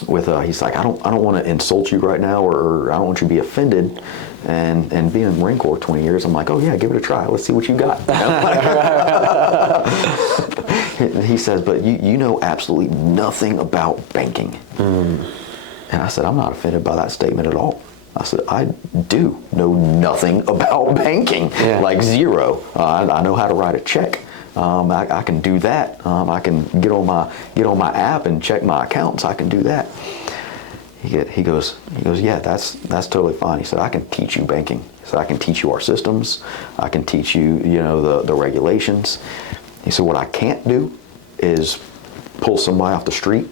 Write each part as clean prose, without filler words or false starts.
he's like, I don't want to insult you right now, or I don't want you to be offended. And being in the Marine Corps 20 years, I'm like, oh yeah, give it a try. Let's see what you got. He says, but you know absolutely nothing about banking. And I said, I'm not offended by that statement at all. I said, I do know nothing about banking, like zero. I know how to write a check. I can do that. I can get on my app and check my accounts. I can do that. He goes, yeah, that's totally fine. He said, I can teach you banking. He said, I can teach you our systems. I can teach you, the regulations. He said, what I can't do is pull somebody off the street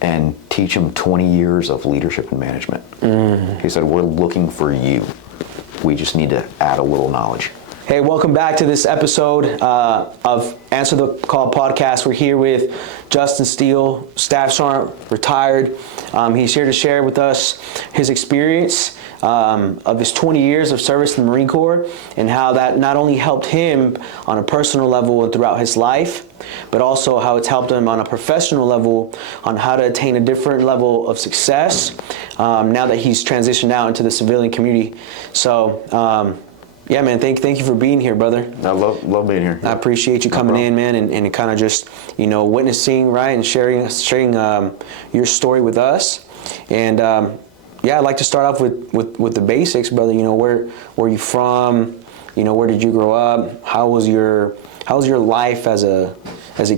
and teach them 20 years of leadership and management. He said, we're looking for you. We just need to add a little knowledge. Hey, welcome back to this episode of Answer the Call podcast. We're here with Justin Steele, Staff Sergeant, retired. He's here to share with us his experience of his 20 years of service in the Marine Corps and how that not only helped him on a personal level and throughout his life, but also how it's helped him on a professional level on how to attain a different level of success now that he's transitioned out into the civilian community. So, yeah, man, thank you for being here, brother. I love being here. I appreciate you coming in, man, and kind of just, witnessing, right, and sharing your story with us. And, yeah, I'd like to start off with the basics, brother. Where are you from? Where did you grow up? How was your life as a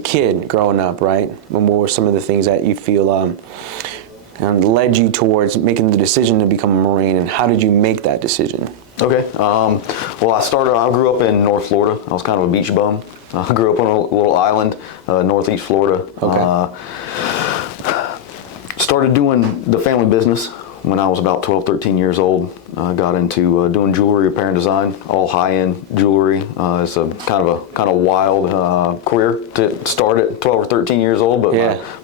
kid growing up, right? And what were some of the things that you feel led you towards making the decision to become a Marine, and how did you make that decision? Okay. Well, I grew up in North Florida. I was kind of a beach bum. I grew up on a little island, northeast Florida. Okay. Started doing the family business when I was about 12, 13 years old. Got into doing jewelry repair and design, all high-end jewelry. It's a kind of wild career to start at 12 or 13 years old, but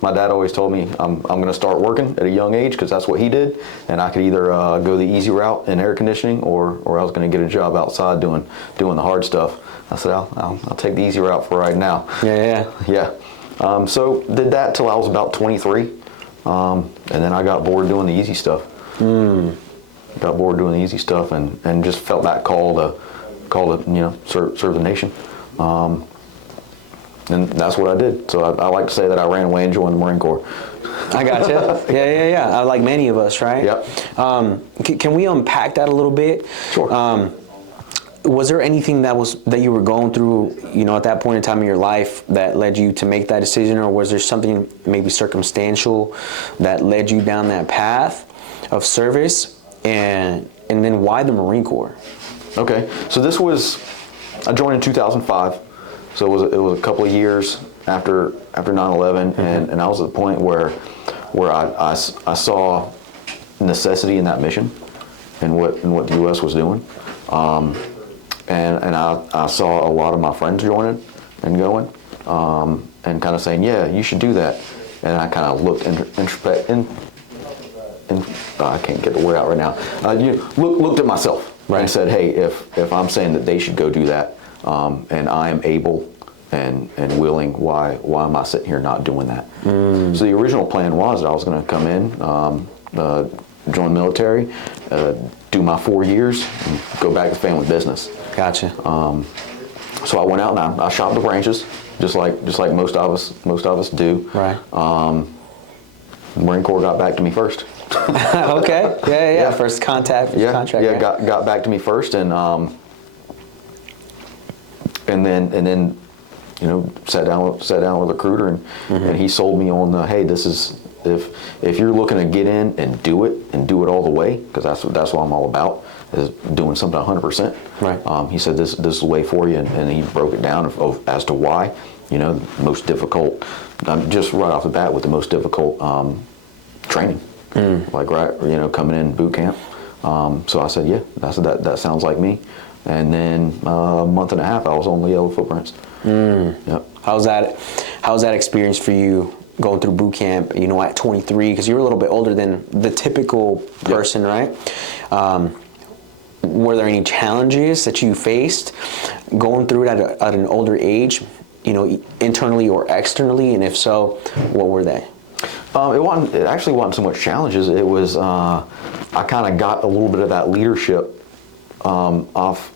my dad always told me I'm going to start working at a young age because that's what he did, and I could either go the easy route in air conditioning or I was going to get a job outside doing the hard stuff. I said, I'll take the easy route for right now. Yeah. So did that till I was about 23. And then I got bored doing the easy stuff. Got bored doing the easy stuff and just felt that call to serve the nation. And that's what I did. So I like to say that I ran away and joined the Marine Corps. I got you. Yeah. Like many of us, right? Yep. Can we unpack that a little bit? Sure. Was there anything that you were going through, at that point in time in your life that led you to make that decision, or was there something maybe circumstantial that led you down that path of service, and then why the Marine Corps? Okay, so I joined in 2005, so it was a couple of years after 9/11, and I was at the point where I saw necessity in that mission and what the U.S. was doing. And I saw a lot of my friends joining and going, and kind of saying, yeah, you should do that. And I kind of looked I can't get the word out right now. Looked at myself, right, and said, hey, if I'm saying that they should go do that, and I am able and willing, why am I sitting here not doing that? So the original plan was that I was going to come in, join the military, do my 4 years, and go back to family business. Gotcha. So I went out and I shopped the branches, just like most of us do. Right. The Marine Corps got back to me first. Okay. Yeah. First contact. Contract. Yeah. Got back to me first, and then sat down with a recruiter, and he sold me on hey, this is if you're looking to get in and do it all the way, because that's what I'm all about, is doing something 100%. Right. He said this is the way for you, and he broke it down as to why. Most difficult, just right off the bat with the most difficult training, like coming in boot camp. So I said, yeah, that sounds like me. And then a month and a half, I was on the Yellow Footprints. Yep. How's that experience for you? Going through boot camp, at 23, because you're a little bit older than the typical person, right? Were there any challenges that you faced going through it at an older age, internally or externally? And if so, what were they? It actually wasn't so much challenges. It was I kind of got a little bit of that leadership off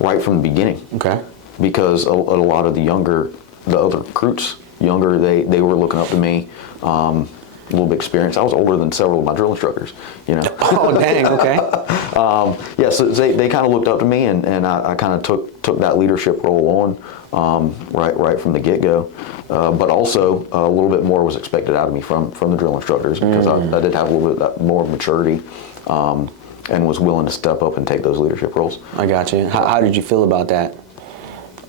right from the beginning. Okay. Because a lot of the other recruits, they were looking up to me. A little bit experienced. I was older than several of my drill instructors, you know. Oh, dang, okay. Yeah, so they kind of looked up to me, and I kind of took that leadership role on right from the get-go. But also, a little bit more was expected out of me from the drill instructors, because I did have a little bit more maturity and was willing to step up and take those leadership roles. I got you. How did you feel about that?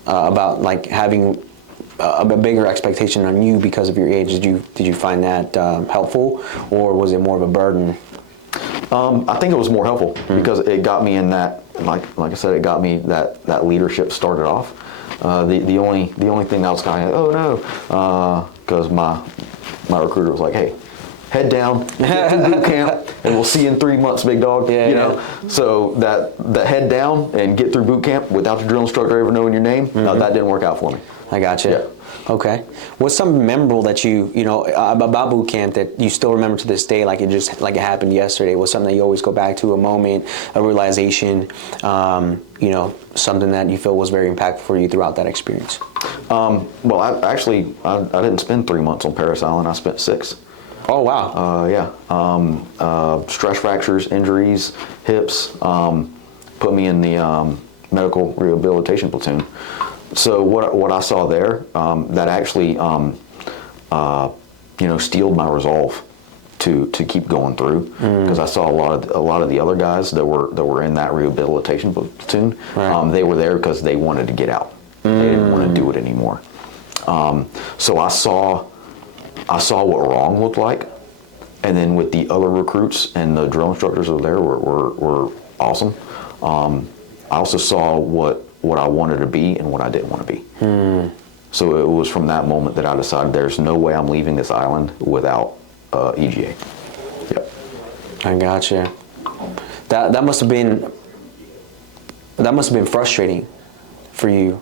About like having a bigger expectation on you because of your age? Did you find that helpful, or was it more of a burden? I think it was more helpful because it got me in that, like I said, it got me that leadership started off. The only thing I was kind of, oh no, because my recruiter was like, hey, head down, get through boot camp, and we'll see you in 3 months, big dog. Yeah, you know. So that head down and get through boot camp without your drill instructor ever knowing your name, no, that didn't work out for me. I got you. Yeah. Okay. What's something memorable that you know about boot camp that you still remember to this day, like it happened yesterday? What's something that you always go back to, a moment, a realization, you know, something that you feel was very impactful for you throughout that experience? Well, I didn't spend 3 months on Parris Island. I spent 6. Oh, wow. Yeah. Stress fractures, injuries, hips, put me in the medical rehabilitation platoon. So what I saw there, that actually, steeled my resolve to keep going through, because I saw a lot of the other guys that were in that rehabilitation platoon. Right. They were there because they wanted to get out. They didn't want to do it anymore. So I saw what wrong looked like, and then with the other recruits and the drill instructors that were there were awesome. I also saw what I wanted to be and what I didn't want to be. So it was from that moment that I decided there's no way I'm leaving this island without EGA. Yep. I gotcha. That must have been frustrating for you,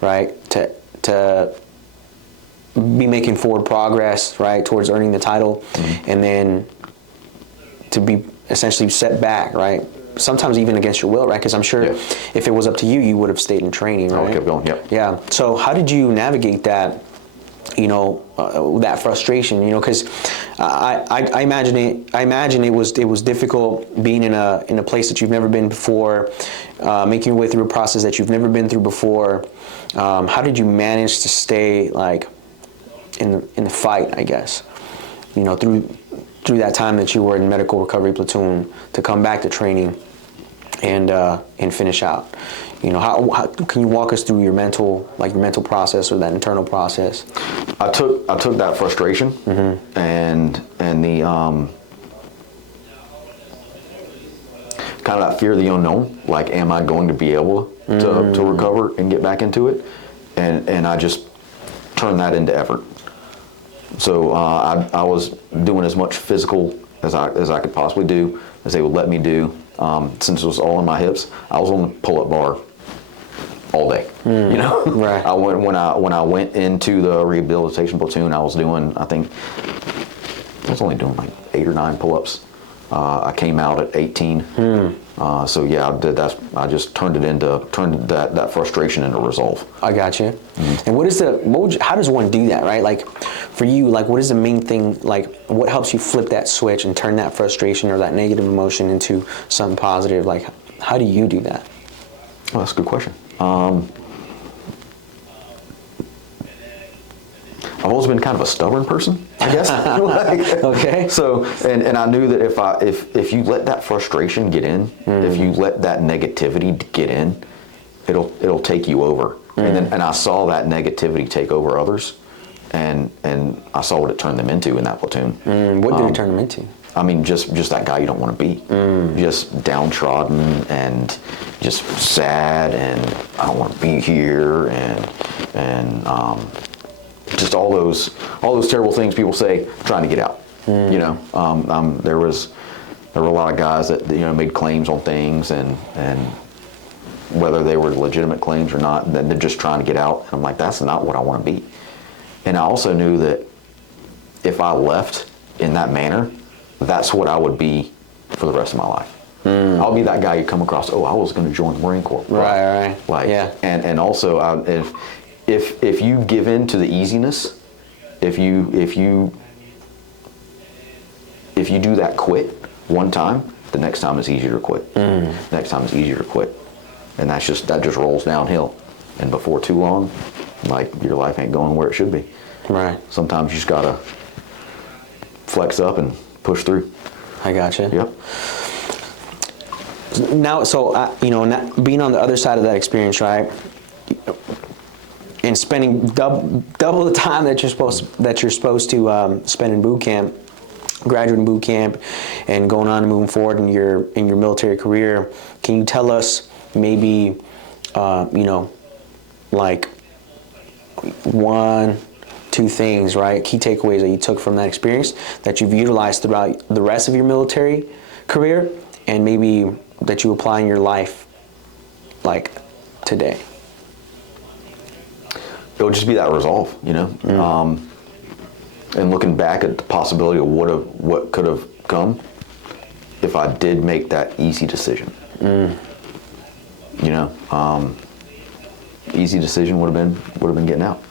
right? To be making forward progress, right, towards earning the title, and then to be essentially set back, right? Sometimes even against your will, right? Because I'm sure if it was up to you, you would have stayed in training, right? I kept going. Yep. Yeah. So how did you navigate that? You know, that frustration. You know, because I imagine it was difficult being in a place that you've never been before, making your way through a process that you've never been through before. How did you manage to stay like in the fight? I guess, you know, through that time that you were in medical recovery platoon to come back to training and finish out. You know, how can you walk us through your mental process or that internal process? I took that frustration and the kind of that fear of the unknown. Like, am I going to be able to recover and get back into it? And I just turned that into effort. So I was doing as much physical as I could possibly do, as they would let me do. Since it was all in my hips, I was on the pull-up bar all day. You know, right. When I went into the rehabilitation platoon, I was doing, I think, I was only doing like 8 or 9 pull-ups. I came out at 18. So yeah, I did that. I just turned that frustration into resolve. I got you. And how does one do that, right? Like for you, like what is the main thing, like what helps you flip that switch and turn that frustration or that negative emotion into something positive? Like how do you do that? Well, that's a good question. I've always been kind of a stubborn person, I guess. Okay. So, and I knew that if you let that frustration get in, if you let that negativity get in, it'll take you over. And I saw that negativity take over others, and I saw what it turned them into in that platoon. What did it turn them into? I mean, just that guy you don't want to be. Just downtrodden and just sad, and I don't want to be here, and just all those terrible things people say trying to get out. You know, there were a lot of guys that, you know, made claims on things, and whether they were legitimate claims or not, then they're just trying to get out. And I'm like, that's not what I want to be. And I also knew that if I left in that manner, that's what I would be for the rest of my life. I'll be that guy you come across. Oh, I was going to join the Marine Corps. Right. Like, yeah. And also, if you give in to the easiness, if you do that quit one time, the next time it's easier to quit. Next time it's easier to quit, and that just rolls downhill. And before too long, like, your life ain't going where it should be. Right. Sometimes you just gotta flex up and push through. I gotcha. Yep. Now, so being on the other side of that experience, right, and spending double the time that you're supposed to spend in boot camp, graduating boot camp, and going on and moving forward in your military career, can you tell us maybe, like 1, 2 things, right, key takeaways that you took from that experience that you've utilized throughout the rest of your military career, and maybe that you apply in your life, like, today? It would just be that resolve, and looking back at the possibility of what could have come if I did make that easy decision. Easy decision would have been getting out.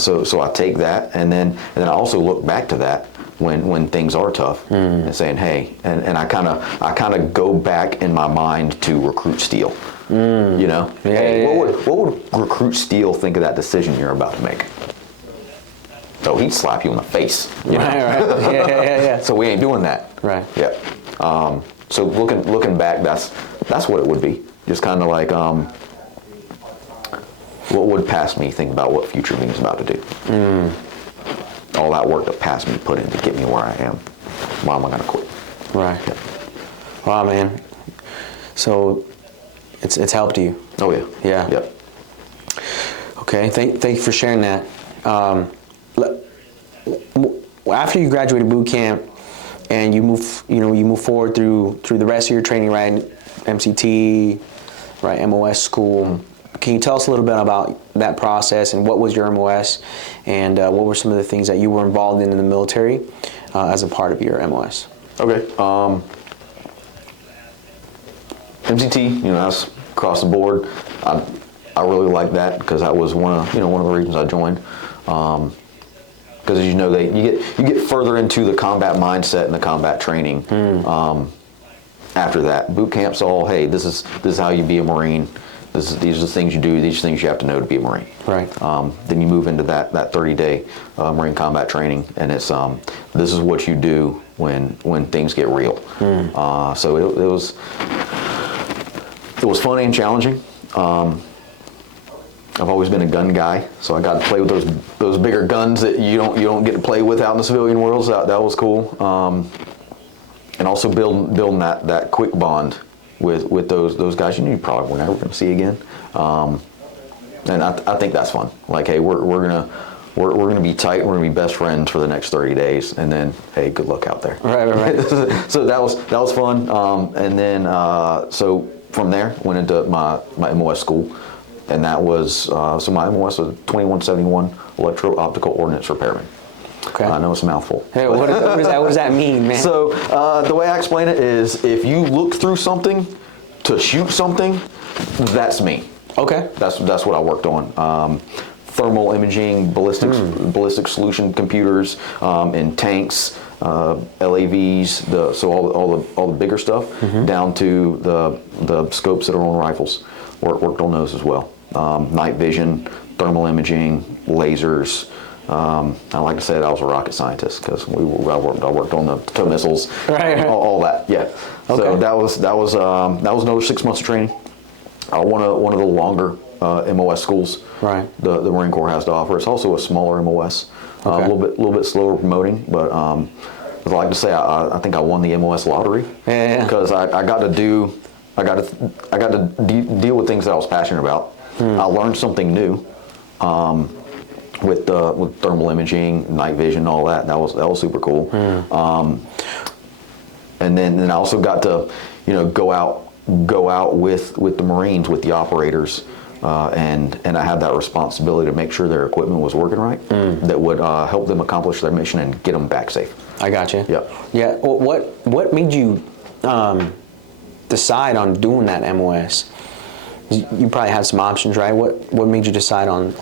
So I take that, and then I also look back to that when things are tough, and saying, hey, and I kind of go back in my mind to Recruit Steel. What would Recruit Steel think of that decision you're about to make? So he'd slap you in the face. Right. Yeah. So we ain't doing that. Right. Yeah. So looking back, that's what it would be. Just kind of like, what would past me think about what future me is about to do? All that work that past me put in to get me where I am. Why am I going to quit? Right. Yeah. Wow, man. So it's helped you. Oh yeah. Yeah. Yep. Okay. Thank you for sharing that. After you graduated boot camp and you move forward through the rest of your training, right? MCT, right? MOS school. Can you tell us a little bit about that process, and what was your MOS, and what were some of the things that you were involved in the military as a part of your MOS? Okay. MCT, that's across the board. I really like that because that was one of the reasons I joined. Because as you know, you get further into the combat mindset and the combat training. After that, boot camp's all, hey, this is how you be a Marine. These are the things you do. These are things you have to know to be a Marine. Right. Then you move into that 30-day Marine combat training, and it's this is what you do when things get real. So it was funny and challenging. I've always been a gun guy, so I got to play with those bigger guns that you don't get to play with out in the civilian world. So that was cool. And also building that quick bond with those guys you probably were never going to see again. And I think that's fun. Like, hey, we're gonna be tight. We're gonna be best friends for the next 30 days, and then, hey, good luck out there. Right. So that was fun. And then so from there went into my MOS school, and that was so my MOS was 2171 Electro-Optical Ordnance Repairman. Okay. I know it's a mouthful. Hey, what does that mean, man? So the way I explain it is, if you look through something to shoot something, that's me. Okay. That's what I worked on. Thermal imaging, ballistic solution computers, in tanks, LAVs, so all the bigger stuff, down to the scopes that are on rifles. Worked on those as well. Night vision, thermal imaging, lasers. I like to say that I was a rocket scientist because I worked on the TOW missiles, right. all that. Yeah. Okay. So that was another 6 months of training. One of the longer MOS schools. Right. The Marine Corps has to offer. It's also a smaller MOS, Okay. a little bit slower promoting, but as I like to say, I think I won the MOS lottery. Yeah. Because I got to deal with things that I was passionate about. I learned something new. With thermal imaging, night vision, all that. That was super cool. And then I also got to, go out with the Marines, with the operators, and I had that responsibility to make sure their equipment was working right, that would help them accomplish their mission and get them back safe. I got you. Yep. Yeah. Well, what made you decide on doing that MOS? You probably had some options, right? What made you decide on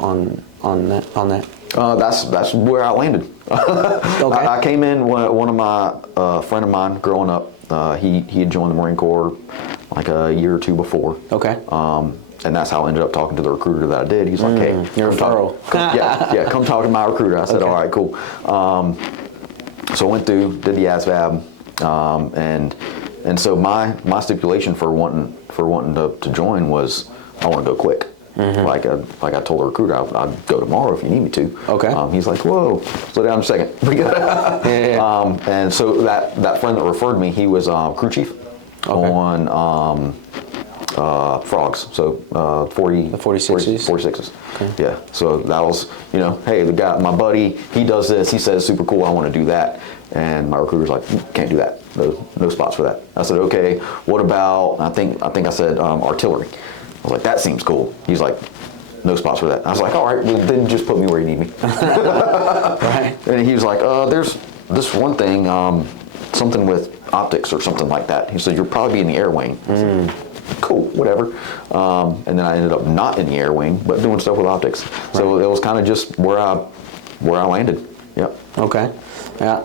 that? That's where I landed. Okay. I came in, one of my friend of mine growing up, he had joined the Marine Corps like a year or two before. Okay. And that's how I ended up talking to the recruiter that I did. He's like, "Hey, you're a referral." Come talk to my recruiter." I said, Okay. "All right, cool." So I went through, did the ASVAB, and so my stipulation for wanting to join was I want to go quick. Like I told the recruiter, I'd go tomorrow if you need me to. Okay. He's like, "Whoa, slow down a second." We got and so that friend that referred me, he was crew chief on frogs. So 46s. 46s. Okay. Yeah. So that was, hey, my buddy, he does this. He says super cool. I want to do that. And my recruiter's like, "Can't do that. No spots for that." I said, "Okay. What about?" I think I said artillery. I was like, "That seems cool." He's like, "No spots for that." I was like, "All right, well, then just put me where you need me." Right. And he was like, "There's this one thing, something with optics or something like that." He said, "You'll probably be in the air wing." I said, "Cool, whatever." And then I ended up not in the air wing, but doing stuff with optics. So it was kind of just where I landed. Yep. Okay. Yeah.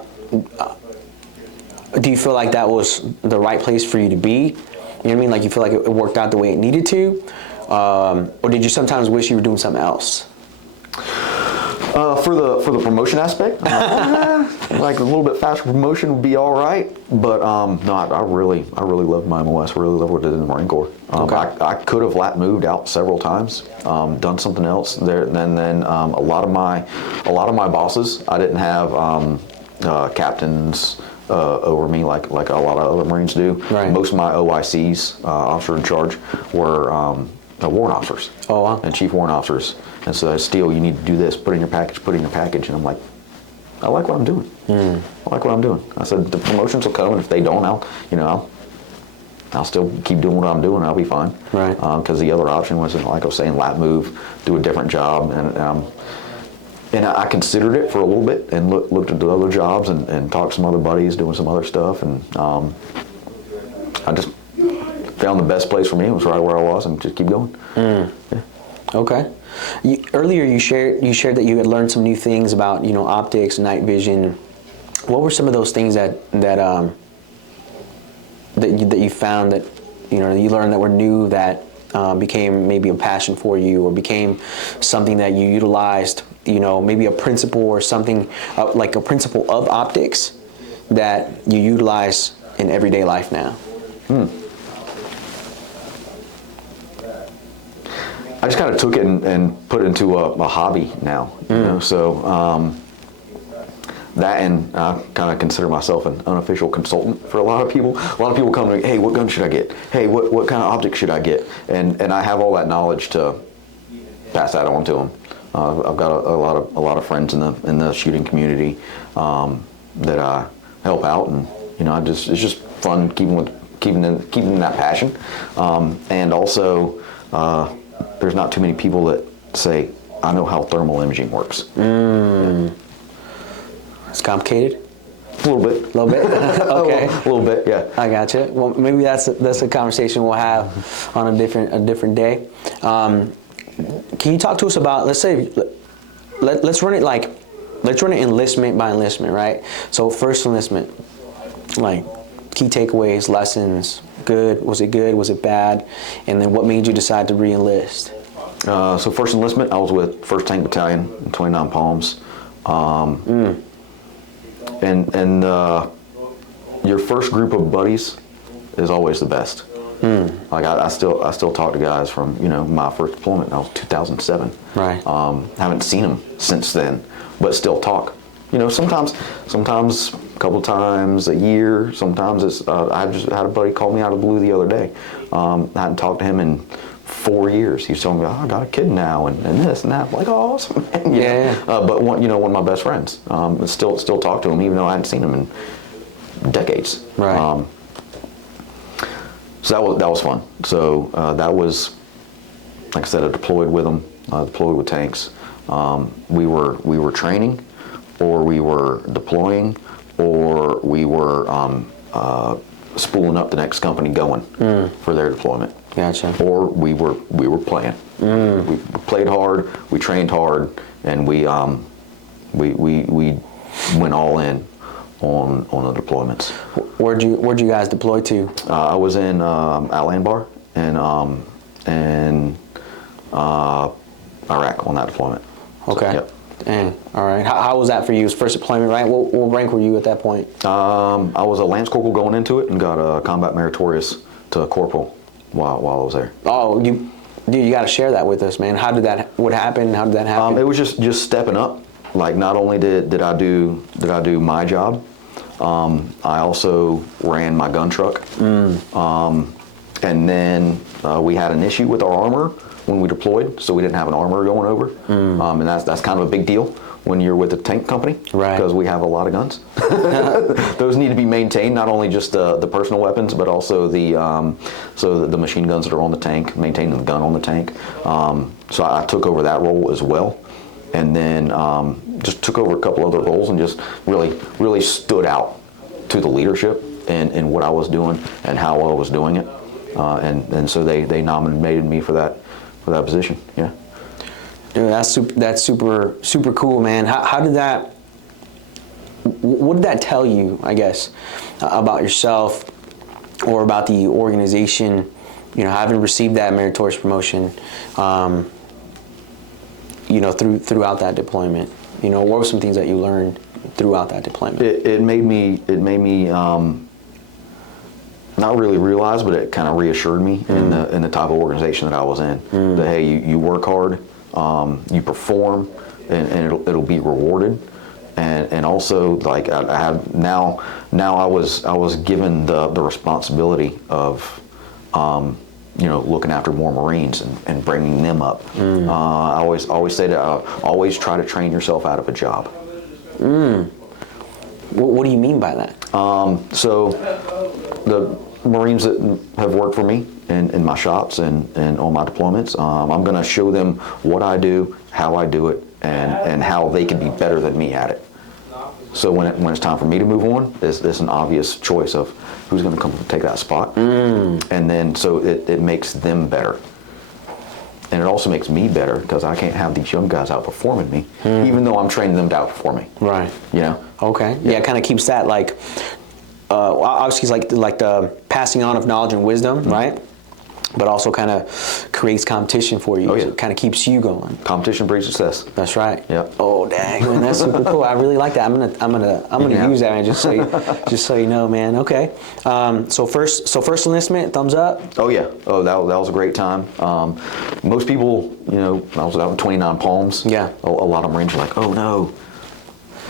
Do you feel like that was the right place for you to be? You know what I mean? Like you feel like it worked out the way it needed to? Or did you sometimes wish you were doing something else? For the promotion aspect, like a little bit faster promotion would be all right. But no, I really loved my MOS. I really loved what I did in the Marine Corps. Okay. I could have moved out several times, done something else there. And then a lot of my bosses, I didn't have captains over me like a lot of other Marines do. Right. Most of my OICs, officer in charge, were warrant officers. Oh, wow. And chief warrant officers. And so Steele, you need to do this, put in your package. And I'm like, I like what I'm doing. I like what I'm doing. I said, the promotions will come, and if they don't, I'll still keep doing what I'm doing. I'll be fine. Right. Because the other option was, like I was saying, lat move, do a different job. And I considered it for a little bit and looked at the other jobs and talked to some other buddies doing some other stuff. And I just found the best place for me. It was right where I was, and just keep going. Yeah. Okay. Earlier you shared that you had learned some new things about optics, night vision. What were some of those things that you found that you learned that were new, that became maybe a passion for you, or became something that you utilized, maybe a principle or something like a principle of optics that you utilize in everyday life now? I just kind of took it and put it into a hobby now. So that, and I kind of consider myself an unofficial consultant for a lot of people. A lot of people come to me, "Hey, what gun should I get? Hey, what kind of optics should I get?" And I have all that knowledge to pass that on to them. I've got a lot of friends in the shooting community that I help out, and it's just fun keeping that passion, and also there's not too many people that say, "I know how thermal imaging works." It's complicated. A little bit. Okay. A little bit, yeah. I got you. Well, maybe that's a conversation we'll have on a different day. Can you talk to us about, let's run it enlistment by enlistment, right? So first enlistment, like key takeaways, lessons, was it good, was it bad? And then what made you decide to re-enlist? So first enlistment, I was with 1st Tank Battalion in 29 Palms. And your first group of buddies is always the best. Like I still talk to guys from my first deployment. That was 2007. Right. Haven't seen them since then, but still talk. Sometimes a couple times a year. Sometimes it's I just had a buddy call me out of the blue the other day. I hadn't talked to him in 4 years. He's telling me, "Oh, I got a kid now, and this and that." I'm like, "Oh, awesome!" But one of my best friends. Still talk to him, even though I hadn't seen him in decades. Right. So that was fun. So that was like I said, I deployed with them, deployed with tanks. We were training, or we were deploying, or we were spooling up the next company going for their deployment. Gotcha. Or we were playing. We played hard, we trained hard, and we went all in on the deployments. Where'd you guys deploy to? I was in Al Anbar and Iraq on that deployment. Okay. Yep. Dang. All right. How was that for you? It was first deployment, right? What rank were you at that point? I was a Lance Corporal going into it and got a combat meritorious to Corporal while I was there. Oh, you got to share that with us, man. What happened? How did that happen? It was just stepping up. Like, not only did I do my job, I also ran my gun truck. And then we had an issue with our armor when we deployed, so we didn't have an armor going over. And that's kind of a big deal when you're with a tank company, right? Because we have a lot of guns. Those need to be maintained, not only just the personal weapons, but also the machine guns that are on the tank, maintaining the gun on the tank. So I took over that role as well, and then just took over a couple other roles and just really stood out to the leadership in what I was doing and how I was doing it. And so they nominated me for that position. Yeah. Dude, that's super cool, man. How did that? What did that tell you, I guess, about yourself or about the organization? You know, having received that meritorious promotion, throughout that deployment. You know, what were some things that you learned throughout that deployment? It made me not really realize, but it kind of reassured me in the type of organization that I was in. That hey, you work hard, you perform, and it'll be rewarded. And also, like, I have now I was given the responsibility of looking after more Marines and bringing them up. I always say that always try to train yourself out of a job. What do you mean by that? So the Marines that have worked for me in my shops and on my deployments, I'm going to show them what I do, how I do it, and how they can be better than me at it. So when it's time for me to move on, there's an obvious choice of who's going to come take that spot. And then so it makes them better. And it also makes me better because I can't have these young guys outperforming me, even though I'm training them to outperform me. Right. You know? Okay. Yeah, it kind of keeps that like, obviously it's like the passing on of knowledge and wisdom, right? But also kind of creates competition for you. Oh, yeah. So it kind of keeps you going. Competition breeds success. That's right. Yep. Oh dang, man, that's super cool. I really like that. I'm gonna use that, man. Just so you know, man. Okay. So first enlistment, thumbs up. Oh yeah. Oh, that was a great time. Most people, I was out in 29 Palms. Yeah. A lot of Marines are like, oh no,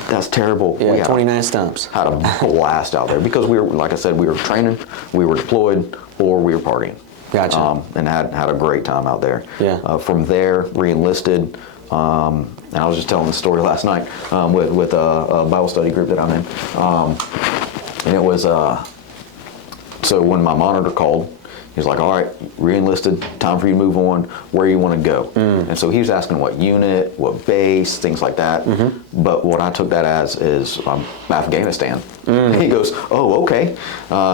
that's terrible. Yeah. 29 stumps. Had a blast out there because we were, like I said, we were training, we were deployed, or we were partying. Gotcha. And had a great time out there. Yeah. From there, re-enlisted. And I was just telling the story last night with a Bible study group that I'm in. And it was, so when my monitor called, he was like, all right, re-enlisted, time for you to move on, where you want to go. And so he was asking what unit, what base, things like that. But what I took that as is Afghanistan. He goes, oh, okay.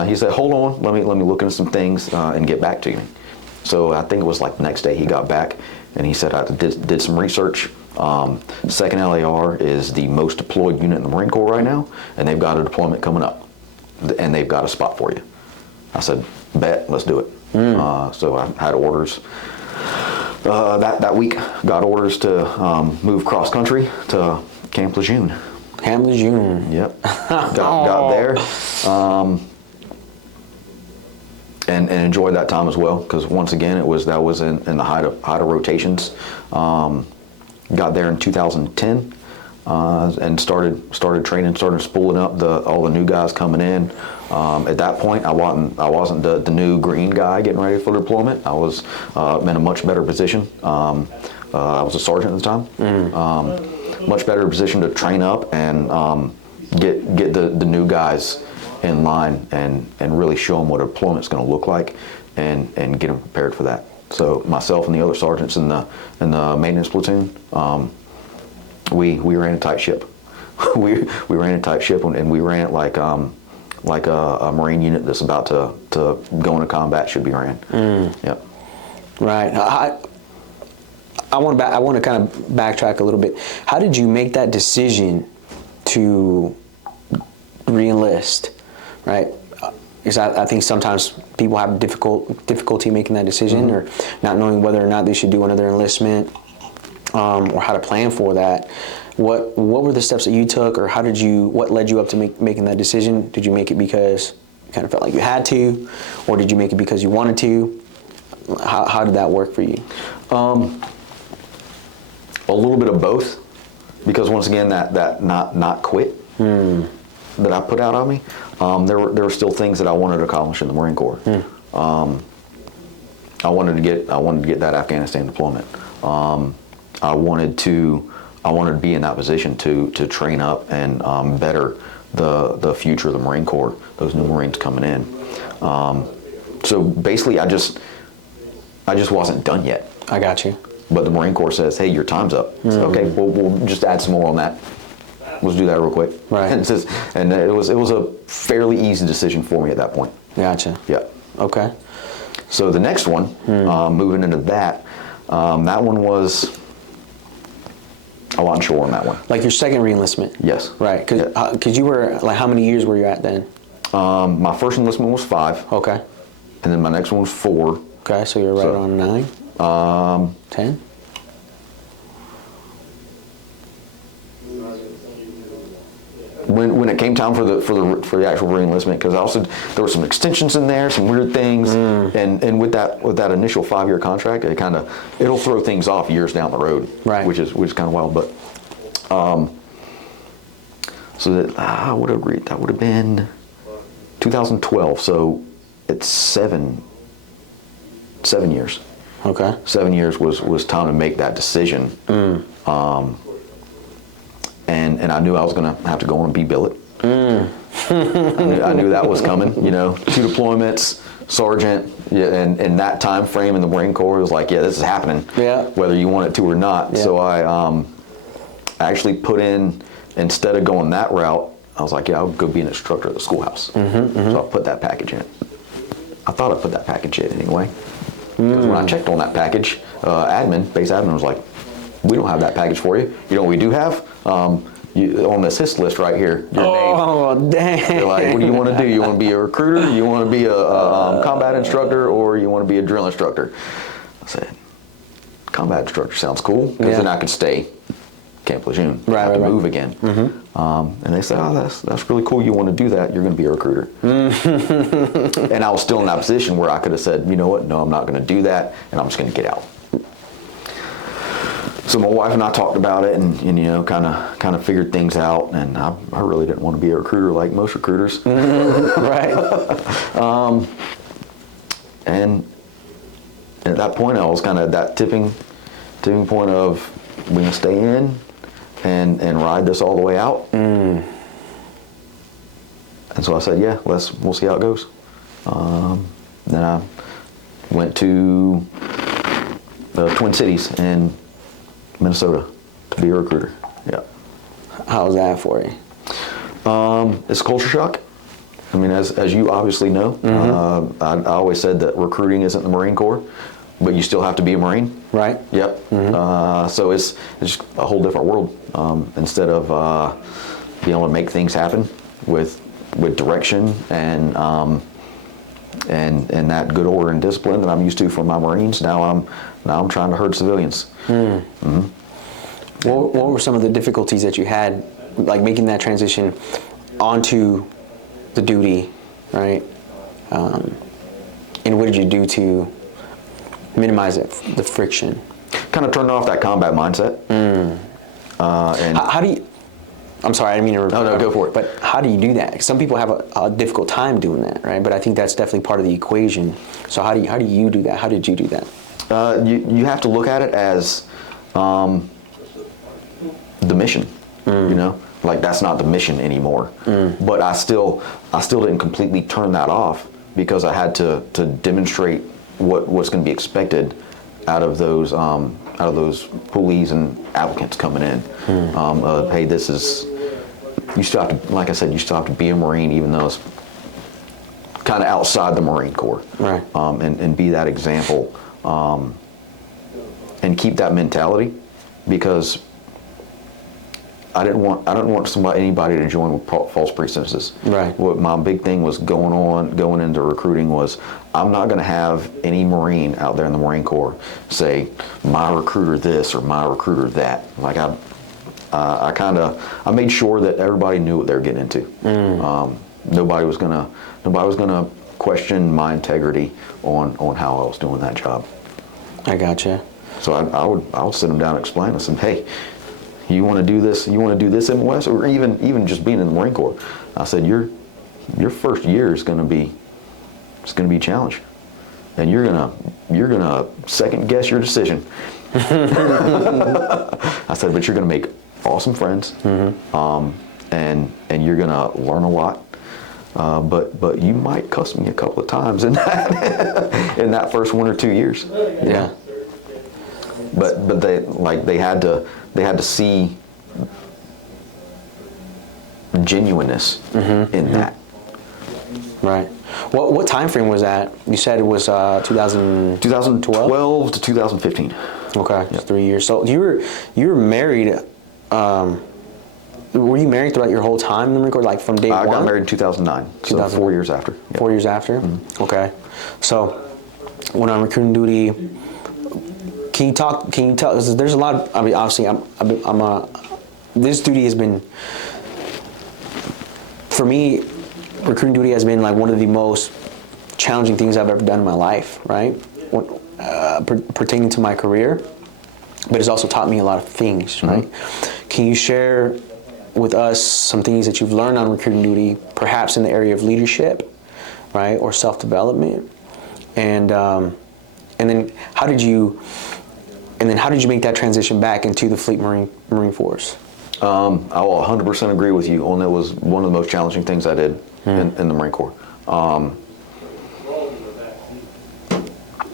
He said, hold on, let me look into some things and get back to you. So I think it was like the next day he got back and he said, I did some research. 2nd LAR is the most deployed unit in the Marine Corps right now, and they've got a deployment coming up, and they've got a spot for you. I said, bet, let's do it. So I had orders that week. Got orders to move cross country to Camp Lejeune. Camp Lejeune. Yep. Got there, and enjoyed that time as well because once again that was in the height of rotations. Got there in 2010. And started training, started spooling up all the new guys coming in. At that point, I wasn't the new green guy getting ready for deployment. I was in a much better position. I was a sergeant at the time. Much better position to train up and get the new guys in line and really show them what a deployment's going to look like and get them prepared for that. So myself and the other sergeants in the maintenance platoon, we ran a tight ship. we ran a tight ship, and we ran it like a Marine unit that's about to go into combat should be ran. Yep. Right. I want to kind of backtrack a little bit. How did you make that decision to re-enlist? Right. Because I think sometimes people have difficulty making that decision, or not knowing whether or not they should do another enlistment, or how to plan for that. What were the steps that you took, or what led you up to making that decision? Did you make it because you kind of felt like you had to, or did you make it because you wanted to? How did that work for you? A little bit of both, because once again, that not quit that I put out on me, there were still things that I wanted to accomplish in the Marine Corps. I wanted to get that Afghanistan deployment. I wanted to be in that position to train up and better the future of the Marine Corps, those new Marines coming in. So basically, I just wasn't done yet. I got you. But the Marine Corps says, "Hey, your time's up." So, okay, we'll just add some more on that. Let's do that real quick. Right. And it was a fairly easy decision for me at that point. Gotcha. Yeah. Okay. So the next one, moving into that one was a lot short on that one. Like your second re-enlistment? Yes. Right. Because you were, like, how many years were you at then? My first enlistment was 5. Okay. And then my next one was 4. Okay, so you're right on 9? 10? When it came time for the actual re-enlistment, because also there were some extensions in there, some weird things, and with that initial 5-year contract, it'll throw things off years down the road, right? Which is kind of wild, but so that that would have been 2012, so it's 7 years. Okay. 7 years was time to make that decision. And I knew I was going to have to go on and be billet. I knew that was coming. 2 deployments, sergeant, and that time frame in the Marine Corps was like, yeah, this is happening. Yeah. Whether you want it to or not. Yeah. So I actually put in, instead of going that route, I was like, yeah, I'll go be an instructor at the schoolhouse. So I put that package in. I thought I put that package in anyway. Because when I checked on that package, base admin was like, we don't have that package for you. You know what we do have? On the assist list right here, your name. Oh, dang. They're like, what do you want to do? You want to be a recruiter? You want to be a combat instructor? Or you want to be a drill instructor? I said, combat instructor sounds cool, because then I could stay Camp Lejeune. Right. Move again. And they said, oh, that's really cool. You want to do that? You're going to be a recruiter. And I was still in that position where I could have said, you know what? No, I'm not going to do that, and I'm just going to get out. So my wife and I talked about it, and kind of figured things out. And I really didn't want to be a recruiter like most recruiters. Right. And at that point, I was kind of at that tipping point of, we're going to stay in and ride this all the way out. And so I said, yeah, we'll see how it goes. Then I went to the Twin Cities in Minnesota to be a recruiter. Yeah. How was that for you? It's a culture shock. I mean, as you obviously know, I always said that recruiting isn't the Marine Corps, but you still have to be a Marine. Right. Yep. So it's just a whole different world. Instead of being able to make things happen with direction and that good order and discipline that I'm used to from my Marines, now I'm trying to herd civilians. What were some of the difficulties that you had, like making that transition onto the duty, right? And what did you do to minimize the friction? Kind of turn off that combat mindset. And how do you? I'm sorry, I didn't mean to. No, go for it. But how do you do that? Some people have a difficult time doing that, right? But I think that's definitely part of the equation. So how do you do that? How did you do that? You have to look at it as the mission. Like that's not the mission anymore. But I still didn't completely turn that off, because I had to demonstrate what's going to be expected out of those poolees and applicants coming in. Hey, this is, you still have to, like I said, you still have to be a Marine, even though it's kind of outside the Marine Corps, right? And be that example, and keep that mentality, because I didn't want anybody to join with false pretenses. Right. What my big thing was going into recruiting was, I'm not going to have any Marine out there in the Marine Corps say my recruiter this or my recruiter that. Like I made sure that everybody knew what they were getting into. Nobody was gonna question my integrity on how I was doing that job. I gotcha. So I would sit them down and explain to them, hey, you want to do this? You want to do this MOS, or even just being in the Marine Corps? I said your first year is going to be a challenge, and you're gonna second guess your decision. I said, but you're going to make awesome friends, and you're going to learn a lot. But you might cuss me a couple of times in that first 1 or 2 years. Yeah. But they had to see genuineness in that. Right. What time frame was that? You said it was 2012 to 2015. Okay, yep. 3 years. So you were married. Were you married throughout your whole time in the Marine Corps, like from day one? I got married in 2009, so 4 years after. Yep. 4 years after? Okay. So when on recruiting duty, can you tell, there's a lot of, I mean, obviously this duty has been, for me, recruiting duty has been like one of the most challenging things I've ever done in my life, right? Pertaining to my career, but it's also taught me a lot of things, right? Can you share with us some things that you've learned on recruiting duty, perhaps in the area of leadership, right, or self-development, and then how did you make that transition back into the Fleet Marine Force? I will 100% agree with you on that. Was one of the most challenging things I did in the Marine Corps.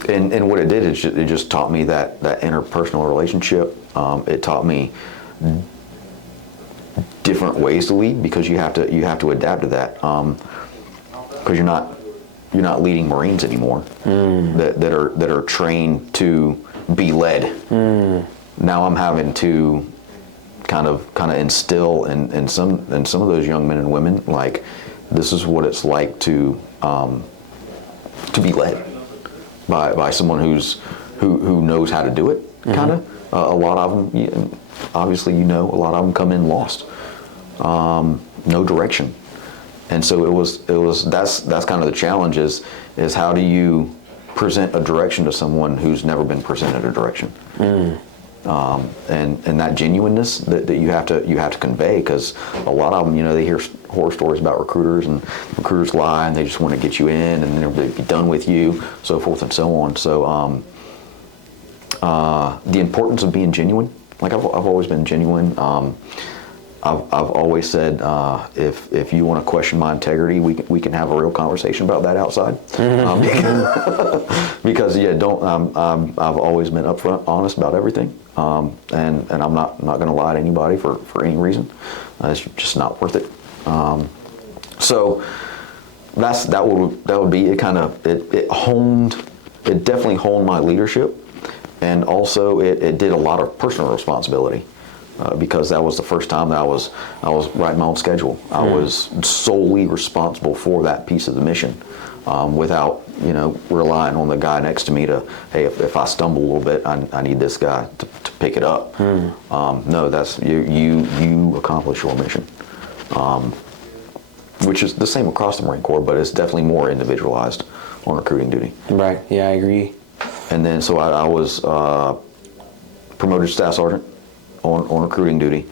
And what it did is it just taught me that interpersonal relationship. It taught me different ways to lead, because you have to adapt to that, because you're not leading Marines anymore that are trained to be led. Now I'm having to kind of instill in some of those young men and women, like, this is what it's like to be led by someone who knows how to do it. Kind of a lot of them, obviously, a lot of them come in lost, no direction, and so that's kind of the challenge is how do you present a direction to someone who's never been presented a direction. And that genuineness that you have to convey, because a lot of them, they hear horror stories about recruiters, and recruiters lie and they just want to get you in and then they'll be done with you, so forth and so on. So the importance of being genuine, like I've always been genuine. I've always said, if you want to question my integrity, we can have a real conversation about that outside. Because I've always been upfront, honest about everything, and I'm not going to lie to anybody for any reason. It's just not worth it. So that would be it. It definitely honed my leadership, and also it did a lot of personal responsibility. Because that was the first time that I was writing my own schedule. I was solely responsible for that piece of the mission, without relying on the guy next to me to, hey, if I stumble a little bit, I need this guy to pick it up. No, that's you accomplish your mission, which is the same across the Marine Corps, but it's definitely more individualized on recruiting duty. Right. Yeah, I agree. And then so I was promoted to staff sergeant on recruiting duty.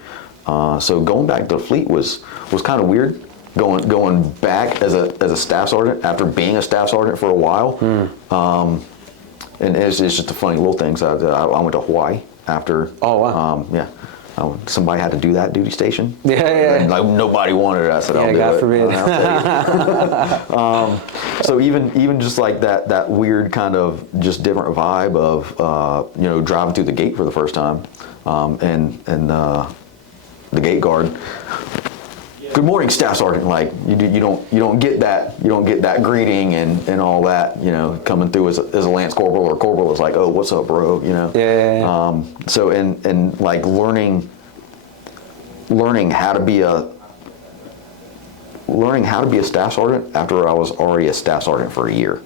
So going back to the fleet was kind of weird. Going back as a staff sergeant after being a staff sergeant for a while. And it's just the funny little things. I went to Hawaii after. Oh, wow. Yeah. Somebody had to do that duty station. Yeah. And, like, nobody wanted it. I said, I'll do God it. forbid. So even just like that weird kind of just different vibe of driving through the gate for the first time, and the gate guard. Good morning, Staff Sergeant. Like you don't get that greeting and all that. Coming through as a Lance Corporal or Corporal is like, oh, what's up, bro? Yeah. So and like learning how to be a Staff Sergeant after I was already a Staff Sergeant for a year.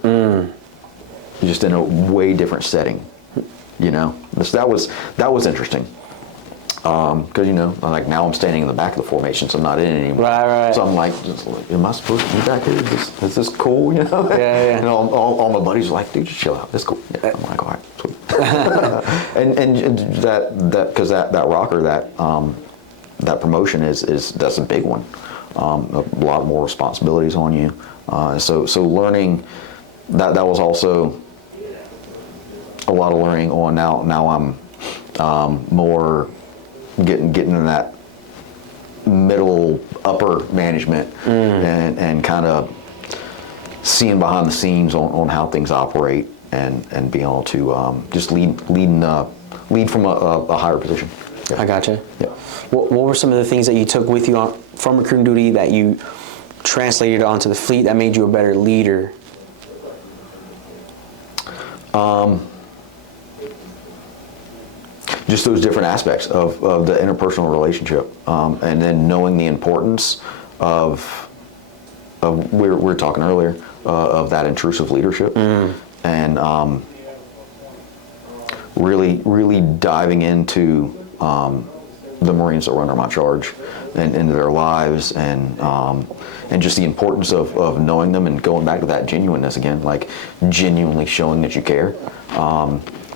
Just in a way different setting. That was interesting. Because like now I'm standing in the back of the formation, so I'm not in it anymore. Right. So I'm like, am I supposed to be back here? Is this cool? Yeah. And all my buddies are like, dude, just chill out. It's cool. Yeah. I'm like, all right, sweet. and that because that rocker that promotion that's a big one. A lot more responsibilities on you. So learning that was also a lot of learning on now I'm more getting in that middle upper management and kind of seeing behind the scenes on how things operate and being able to just lead from a higher position. Yeah. I gotcha. Yeah. What were some of the things that you took with you from recruiting duty that you translated onto the fleet that made you a better leader? Just those different aspects of the interpersonal relationship, and then knowing the importance of we were talking earlier of that intrusive leadership, and really diving into the Marines that were under my charge and into their lives, and just the importance of knowing them and going back to that genuineness again, like genuinely showing that you care,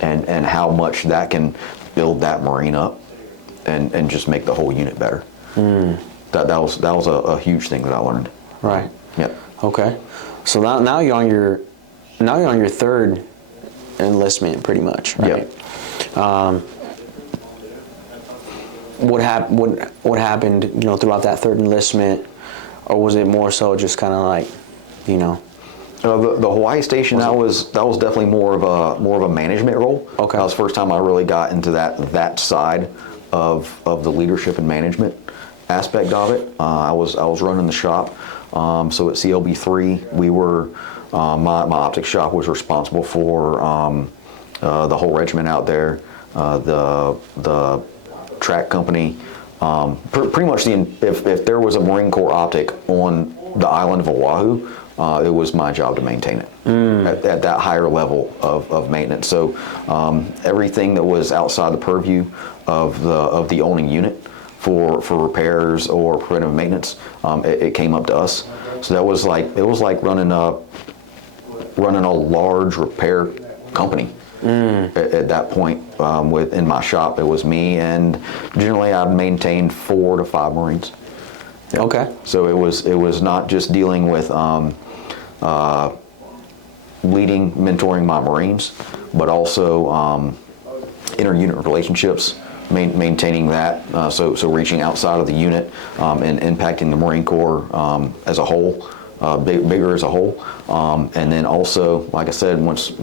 and how much that can build that Marine up and just make the whole unit better. That was a huge thing that I learned. Right. Yep. Okay. So now you're on your third enlistment, pretty much, right? Yep. What happened, throughout that third enlistment, or was it more so just kind of like, The Hawaii station that was definitely more of a management role. Okay. That was the first time I really got into that side of the leadership and management aspect of it. I was running the shop. So at CLB3 we were my optics shop was responsible for the whole regiment out there, the track company, pretty much if there was a Marine Corps optic on the island of Oahu, it was my job to maintain it at that higher level of maintenance. So everything that was outside the purview of the owning unit for repairs or preventive maintenance, it came up to us. So it was like running a large repair company. At that point, in my shop, it was me, and generally I'd maintain 4 to 5 Marines. Yeah. Okay. So it was not just dealing with leading, mentoring my Marines, but also inter-unit relationships, maintaining that. So reaching outside of the unit and impacting the Marine Corps as a whole, bigger as a whole, and then also, like I said, once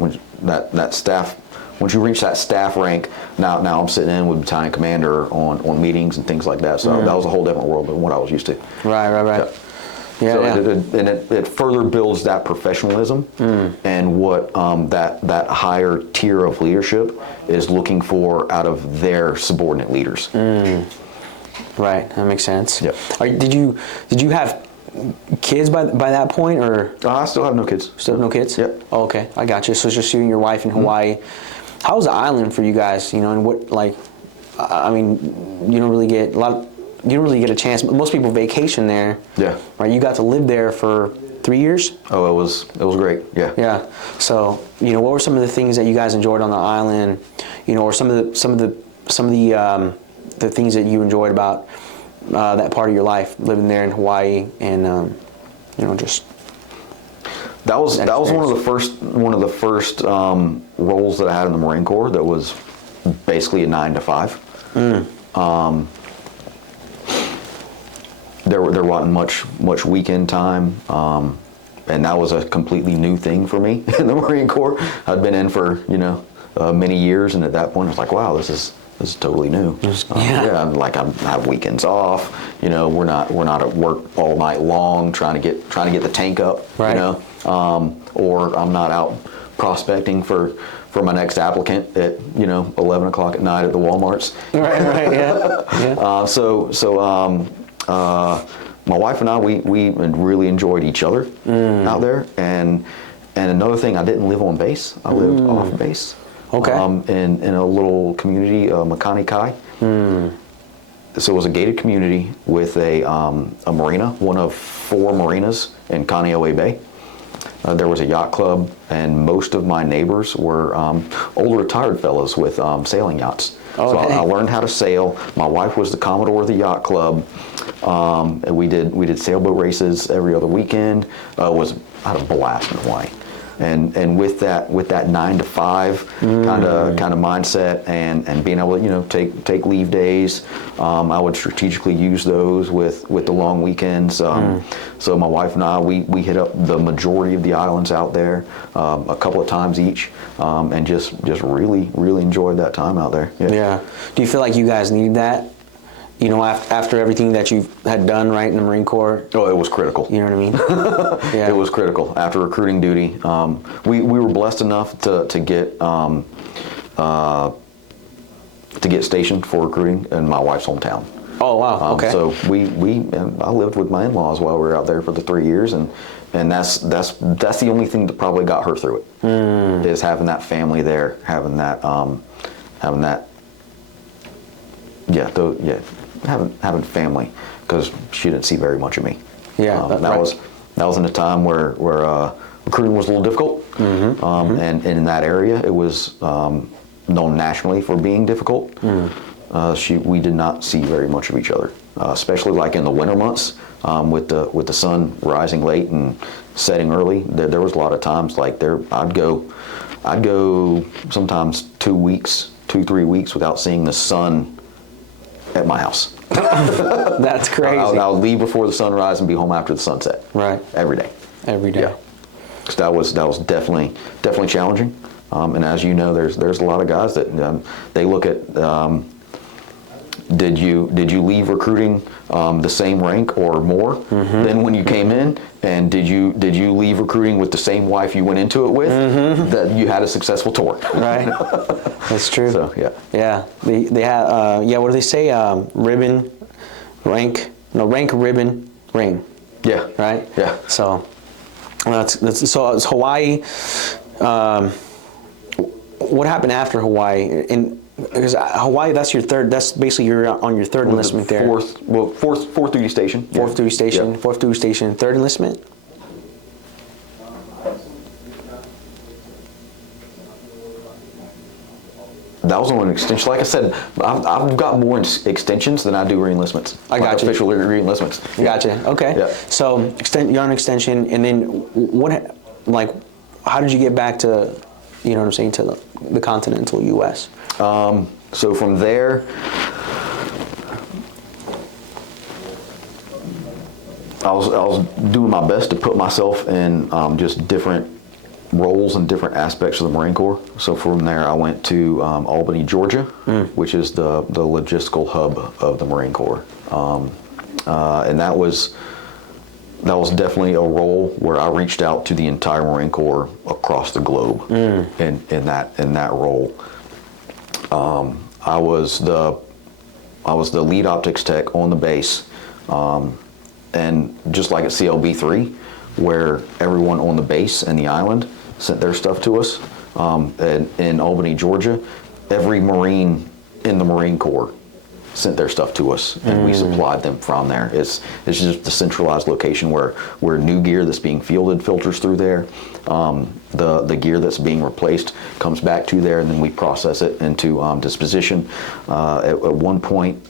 that staff. Once you reach that staff rank, now I'm sitting in with battalion commander on meetings and things like that. So that was a whole different world than what I was used to. Right. Yeah. So it further builds that professionalism and what that higher tier of leadership is looking for out of their subordinate leaders. Right. That makes sense. Yep. Did you have kids by that point, or? I still have no kids. Still have no kids? Yep. Oh, okay, I got you. So it's just you and your wife in Hawaii. How was the island for you guys? And what, like, I mean, you don't really get a chance. Most people vacation there. Yeah. Right. You got to live there for 3 years. Oh, it was great. Yeah. Yeah. So what were some of the things that you guys enjoyed on the island? Or some of the things that you enjoyed about that part of your life, living there in Hawaii, and just. That was one of the first roles that I had in the Marine Corps. That was basically a 9 to 5. There wasn't much weekend time. and that was a completely new thing for me in the Marine Corps. I'd been in for many years, and at that point I was like, wow, this is totally new. Like I have weekends off. We're not at work all night long trying to get the tank up. Right. Or I'm not out prospecting for my next applicant at 11 o'clock at night at the Walmarts. Right. Yeah. My wife and I, we really enjoyed each other out there. And another thing, I didn't live on base. I lived off base. Okay. In a little community, Makani Kai. So it was a gated community with a marina, one of 4 marinas in Kaneohe Bay. There was a yacht club, and most of my neighbors were older retired fellows with sailing yachts. Oh, so hey. I learned how to sail. My wife was the commodore of the yacht club. And we did sailboat races every other weekend. I had a blast in Hawaii. And with that 9 to 5 kind of mindset and being able to take leave days, I would strategically use those with the long weekends. So my wife and I, we hit up the majority of the islands out there a couple of times each, and just really enjoyed that time out there. Yeah. Do you feel like you guys need that? After everything that you had done right in the Marine Corps? Oh, it was critical. You know what I mean? Yeah. It was critical. After recruiting duty, we were blessed enough to get stationed for recruiting in my wife's hometown. Oh, wow. Okay. So I lived with my in-laws while we were out there for the 3 years, and that's the only thing that probably got her through it, is having that family there, having having family, because she didn't see very much of me. Yeah, that was in a time where recruiting was a little difficult, and in that area it was known nationally for being difficult. We did not see very much of each other, especially like in the winter months, with the sun rising late and setting early. There was a lot of times like I'd go sometimes 2-3 weeks without seeing the sun at my house. That's crazy. I'll leave before the sunrise and be home after the sunset. Right. Every day. Yeah. Because that was definitely challenging. And as you know, there's a lot of guys that they look at. Did you leave recruiting the same rank or more than when you came in? And did you leave recruiting with the same wife you went into it with? That you had a successful tour. Right. That's true. So yeah. Yeah. They have what do they say? Rank, ribbon, ring. Yeah. Right. Yeah. So so it's Hawaii. What happened after Hawaii? Because Hawaii, that's your third. That's basically you're on your third enlistment there. Fourth duty station. Fourth duty station. Yep. Fourth duty station. Third enlistment. That was on an extension. Like I said, I've got more extensions than I do re-enlistments. I got you. Official re-enlistments. Gotcha. Okay. Yeah. So you're on extension, and then how did you get back to, to the continental U.S.? So from there, I was doing my best to put myself in just different roles and different aspects of the Marine Corps. So from there, I went to Albany, Georgia, which is the logistical hub of the Marine Corps, and that was definitely a role where I reached out to the entire Marine Corps across the globe. In that role, I was the lead optics tech on the base, and just like at CLB-3, where everyone on the base and the island sent their stuff to us, and in Albany, Georgia, every Marine in the Marine Corps sent their stuff to us, and we supplied them from there. It's just the centralized location where new gear that's being fielded filters through there. The gear that's being replaced comes back to there, and then we process it into disposition. At one point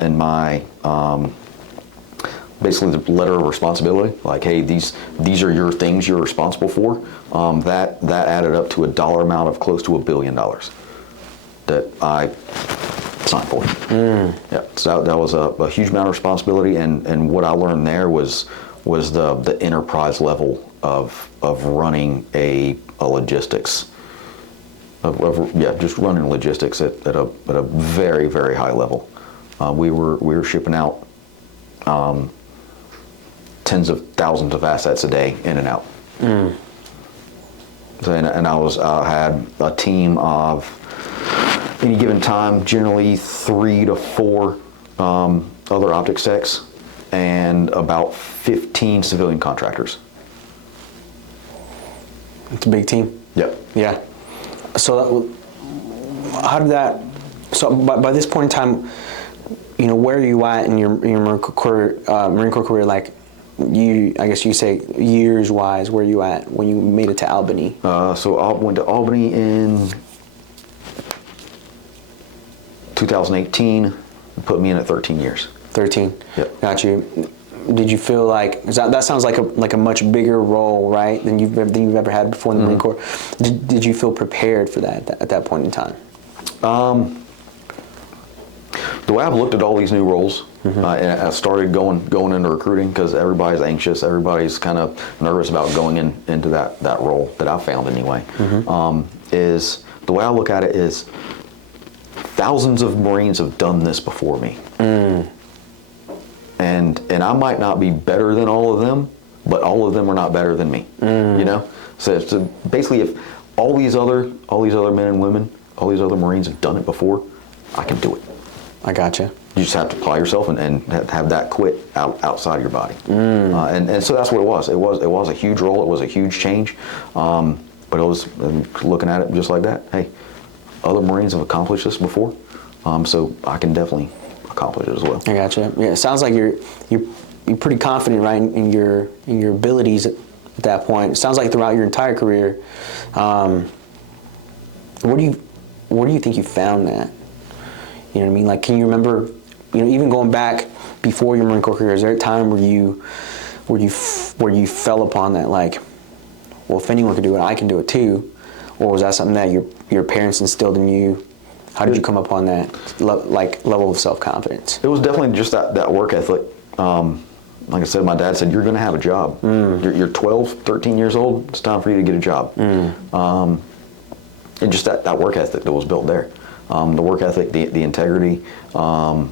in my basically the letter of responsibility, like, hey, these are your things you're responsible for, that added up to a dollar amount of close to $1 billion that I signed for. Yeah, so that was a huge amount of responsibility, and what I learned there was the enterprise level of running a logistics. Just running logistics at a very, very high level. We were shipping out tens of thousands of assets a day in and out. So, and I had a team of, any given time, generally 3 to 4 other optics techs and about 15 civilian contractors. It's a big team. Yep. Yeah. So how did that? So by this point in time, where are you at in your Marine Corps career? Like, I guess you say years wise, where are you at when you made it to Albany? So I went to Albany in 2018. Put me in at 13 years. 13. Yep. Got you. Did you feel like that sounds like a much bigger role, right, than you've ever had before in the Marine Corps? Did you feel prepared for that at that point in time? The way I've looked at all these new roles, and I started going into recruiting because everybody's anxious, everybody's kind of nervous about going into that role that I found anyway. Is the way I look at it is thousands of Marines have done this before me. And I might not be better than all of them, but all of them are not better than me. So basically, if all these other men and women, all these other Marines have done it before, I can do it. I gotcha. You just have to apply yourself and have that quit outside of your body. And so that's what it was. It was a huge role. It was a huge change. But it was, looking at it just like that. Hey, other Marines have accomplished this before, so I can definitely accomplish it as well. I gotcha. Yeah, it sounds like you're pretty confident, right, in your abilities at that point. It sounds like throughout your entire career. Where do you think you found that? You know what I mean? Like, can you remember, even going back before your Marine Corps career, is there a time where you fell upon that, like, well, if anyone could do it, I can do it too? Or was that something that your parents instilled in you? How did you come upon that level of self-confidence? It was definitely just that work ethic. Like I said, my dad said, you're going to have a job. You're 12, 13 years old, it's time for you to get a job. And just that work ethic that was built there. The work ethic, the integrity. That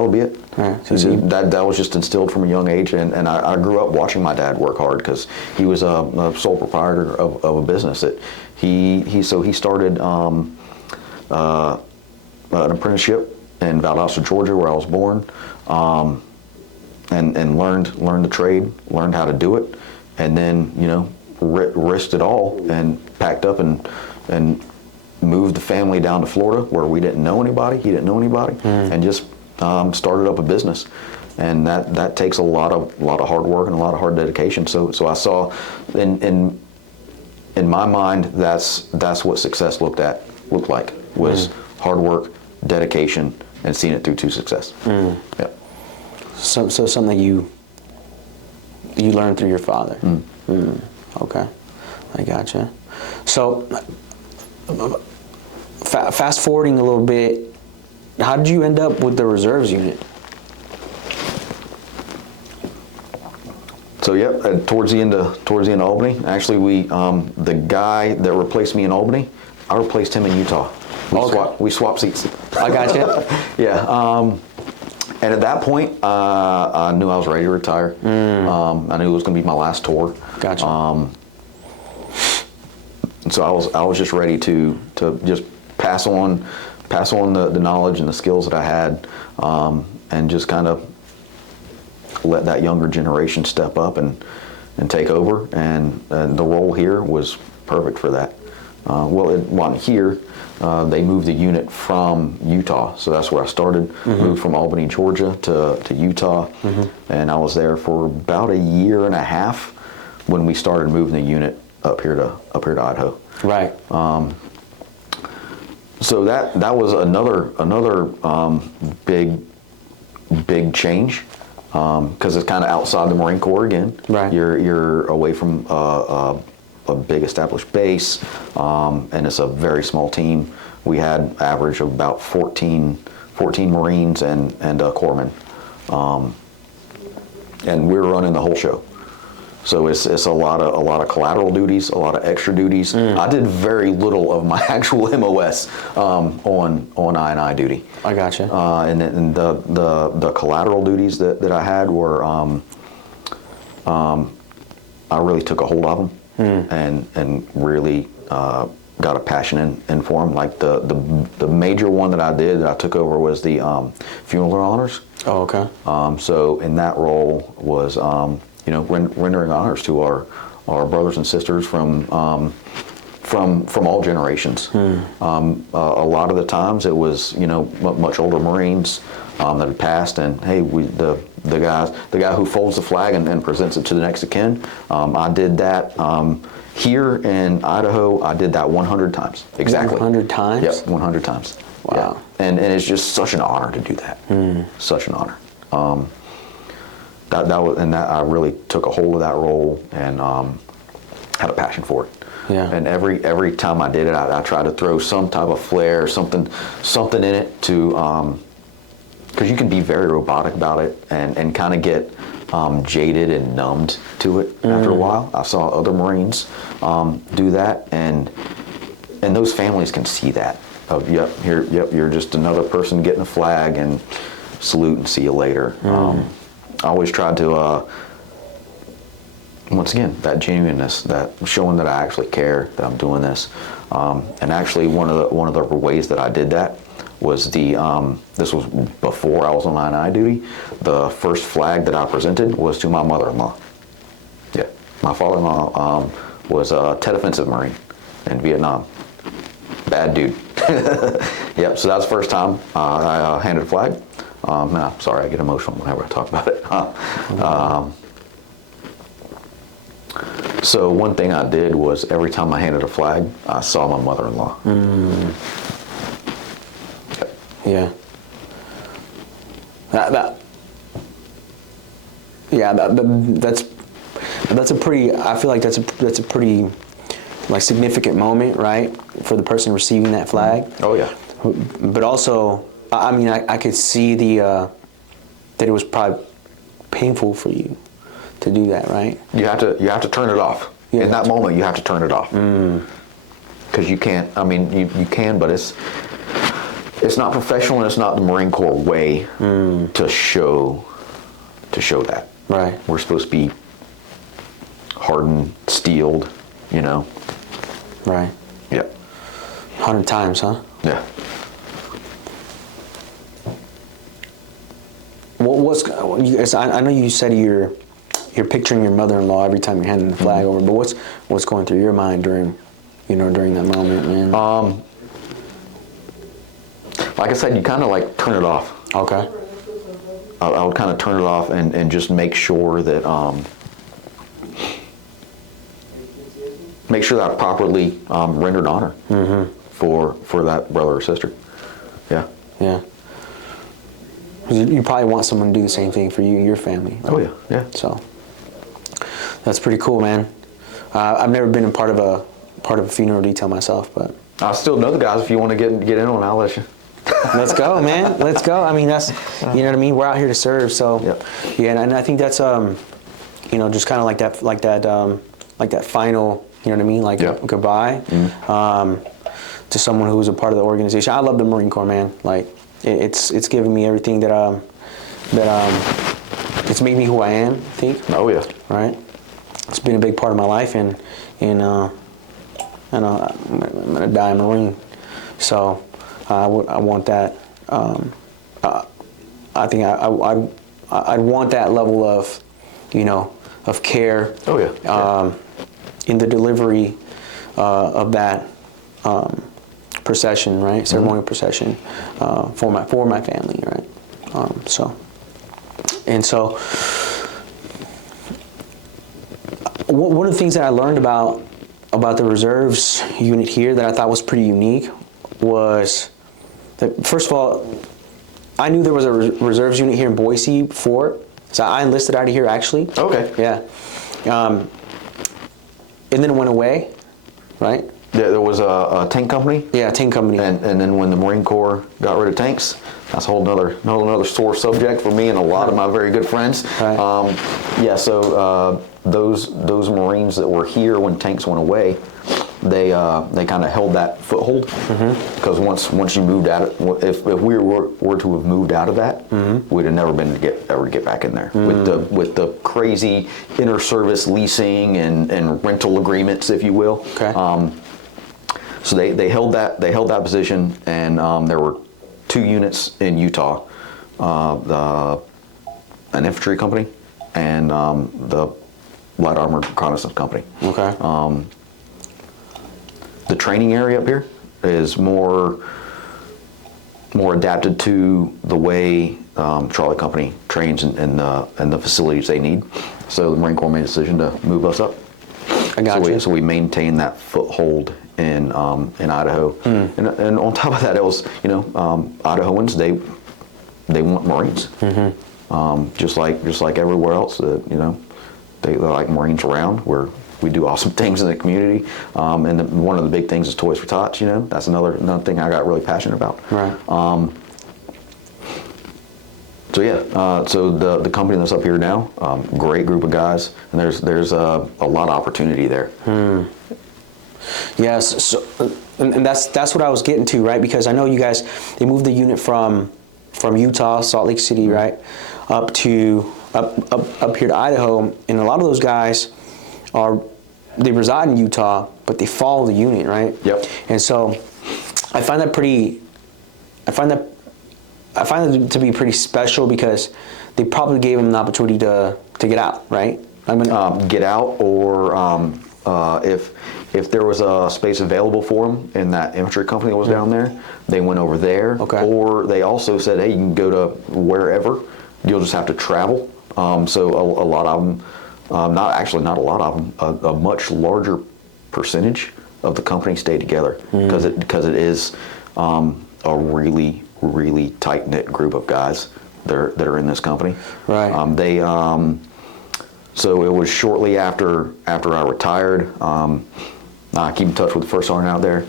would be it. Right. So that was just instilled from a young age, and I grew up watching my dad work hard because he was a sole proprietor of a business that he started an apprenticeship in Valdosta, Georgia, where I was born, and learned the trade, learned how to do it, and then risked it all and packed up and moved the family down to Florida where we didn't know anybody. He didn't know anybody, and just started up a business. And that takes a lot of hard work and a lot of hard dedication. So I saw in my mind that's what success looked like was hard work, dedication, and seeing it through to success. Yeah. So something you learned through your father. Okay, I gotcha. So fast forwarding a little bit, how did you end up with the reserves unit? So towards the end of Albany, actually the guy that replaced me in Albany, I replaced him in Utah. We swapped seats. I got you. Yeah. And at that point, I knew I was ready to retire. I knew it was going to be my last tour. Gotcha. So I was just ready to just pass on the knowledge and the skills that I had, and just kind of let that younger generation step up and take over. And the role here was perfect for that. Well, it wasn't here. They moved the unit from Utah, so that's where I started. Moved from Albany, Georgia to Utah, and I was there for about a year and a half when we started moving the unit up here to Idaho. Right. So that was another big change, because it's kind of outside the Marine Corps again. Right. You're away from a big established base, and it's a very small team. We had average of about 14 Marines and a corpsman. and we're running the whole show. So it's a lot of collateral duties, a lot of extra duties. I did very little of my actual MOS on I&I duty. I gotcha. And then the collateral duties that I had were I really took a hold of them and really got a passion in for them. Like the major one that I did that I took over was the funeral honors. Oh, okay. So in that role was rendering honors to our brothers and sisters from all generations. A lot of the times it was much older Marines that had passed, and hey, the guy who folds the flag and presents it to the next of kin. I did that here in Idaho. I did that 100 times exactly. 100 times. Yep, 100 times. Wow. Yeah. And it's just such an honor to do that. Such an honor. That was, and that I really took a hold of that role and had a passion for it. Yeah. And every time I did it, I tried to throw some type of flair, something in it to, because you can be very robotic about it and kind of get jaded and numbed to it after a while. I saw other Marines do that, and those families can see that. You're just another person getting a flag and salute and see you later. I always tried to, once again, that genuineness, that showing that I actually care, that I'm doing this. And actually, one of the ways that I did that was this was before I was on I&I duty. The first flag that I presented was to my mother-in-law. Yeah, my father-in-law was a Tet Offensive Marine in Vietnam. Bad dude. Yep. So that was the first time I handed a flag. Sorry, I get emotional whenever I talk about it. So one thing I did was every time I handed a flag, I saw my mother-in-law. Yep. Yeah. That's a pretty. I feel like that's a pretty significant moment, right, for the person receiving that flag. Oh yeah. But also, I mean, I could see that it was probably painful for you to do that, right? You have to turn it off. Yeah. In that moment, you have to turn it off. Because you can't. I mean, you can, but it's not professional, and it's not the Marine Corps way to show that. Right. We're supposed to be hardened, steeled, Right. Yep. 100 times, huh? Yeah. I know you said you're picturing your mother-in-law every time you're handing the flag over, but what's going through your mind during that moment, man? Like I said, you kind of turn it off. Okay. I would kind of turn it off and just make sure that I properly rendered honor for that brother or sister. Yeah. Yeah. 'Cause you probably want someone to do the same thing for you and your family. Right? Oh yeah, yeah. So that's pretty cool, man. I've never been a part of a funeral detail myself, but I still know the guys. If you want to get in on, I'll let you. Let's go, man. Let's go. I mean, that's you know what I mean. We're out here to serve, so Yep. Yeah. And I think that's just kind of like that final, you know what I mean, Yep. goodbye to someone who's a part of the organization. I love the Marine Corps, man. Like it's given me everything that it's made me who I am, I think. Oh yeah. Right. It's been a big part of my life, and I'm gonna die a Marine, so I want that. I think I'd want that level of, of care. Oh yeah. In the delivery of that procession, right? Ceremonial procession for my family, right? So one of the things that I learned about the reserves unit here that I thought was pretty unique was that, first of all, I knew there was a reserves unit here in Boise before, so I enlisted out of here actually. Okay. Yeah. And then it went away, right? Yeah, there was a tank company. Yeah, tank company. And then when the Marine Corps got rid of tanks, that's a whole nother sore subject for me and a lot of my very good friends. Right. Yeah, so those Marines that were here when tanks went away, they kind of held that foothold, because once you moved out, if we were to have moved out of that, we'd have never been ever get back in there with the crazy inter-service leasing and rental agreements, if you will. Okay. So they held that position, and there were 2 units in Utah, an infantry company and the light armored reconnaissance company. Okay. The training area up here is more adapted to the way Charlie Company trains and the facilities they need. So the Marine Corps made a decision to move us up. I got you. So we maintain that foothold in Idaho, and on top of that, it was Idahoans they want Marines, just like everywhere else. They like Marines around where we do awesome things in the community, and one of the big things is Toys for Tots. That's another thing I got really passionate about. Right. So the company that's up here now, great group of guys, and there's a lot of opportunity there. Yes, so, and that's what I was getting to, right? Because I know you guys, they moved the unit from Utah, Salt Lake City, right, up here to Idaho, and a lot of those guys they reside in Utah, but they follow the unit, right? Yep. And so I find that to be pretty special, because they probably gave them an opportunity to get out, right? Get out, or if there was a space available for them in that infantry company that was down there, they went over there. Okay. Or they also said, hey, you can go to wherever, you'll just have to travel. So a lot of them, not a lot of them, a much larger percentage of the company stayed together, because it is a really, really tight-knit group of guys that are in this company. Right. So it was shortly after I retired. I keep in touch with the first sergeant out there.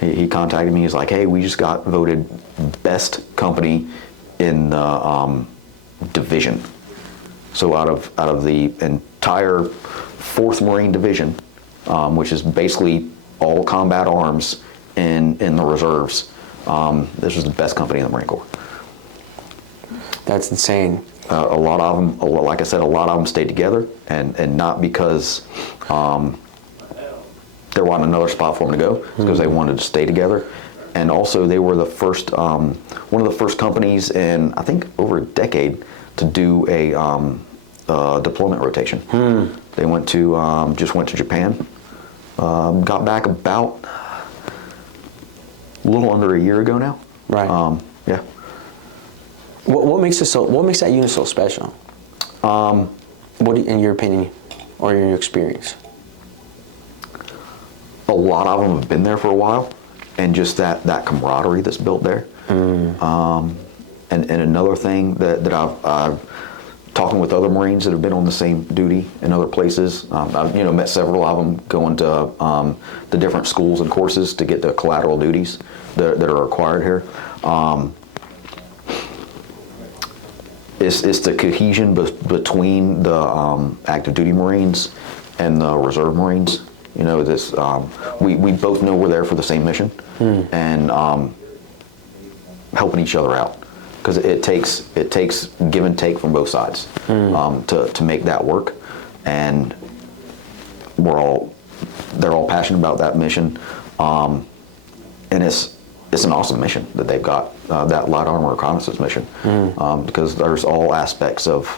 He contacted me. He's like, "Hey, we just got voted best company in the division. So out of the entire 4th Marine Division, which is basically all combat arms in the reserves, this was the best company in the Marine Corps." That's insane. A lot of them, like I said, a lot of them stayed together, and not because there wasn't another spot for them to go, it's because they wanted to stay together. And also, they were the first, one of the first companies in, I think, over a decade to do a deployment rotation. They just went to Japan, got back about a little under a year ago now. Right. Yeah. What makes that unit so special? In your opinion, or in your experience? A lot of them have been there for a while, and just that camaraderie that's built there. And another thing that I've talking with other Marines that have been on the same duty in other places. I've met several of them going to the different schools and courses to get the collateral duties that are required here. It's the cohesion between the active duty Marines and the reserve Marines. We both know we're there for the same mission, and helping each other out, because it takes give and take from both sides to make that work, and they're all passionate about that mission, and it's an awesome mission that they've got, that light armor reconnaissance mission, because there's all aspects of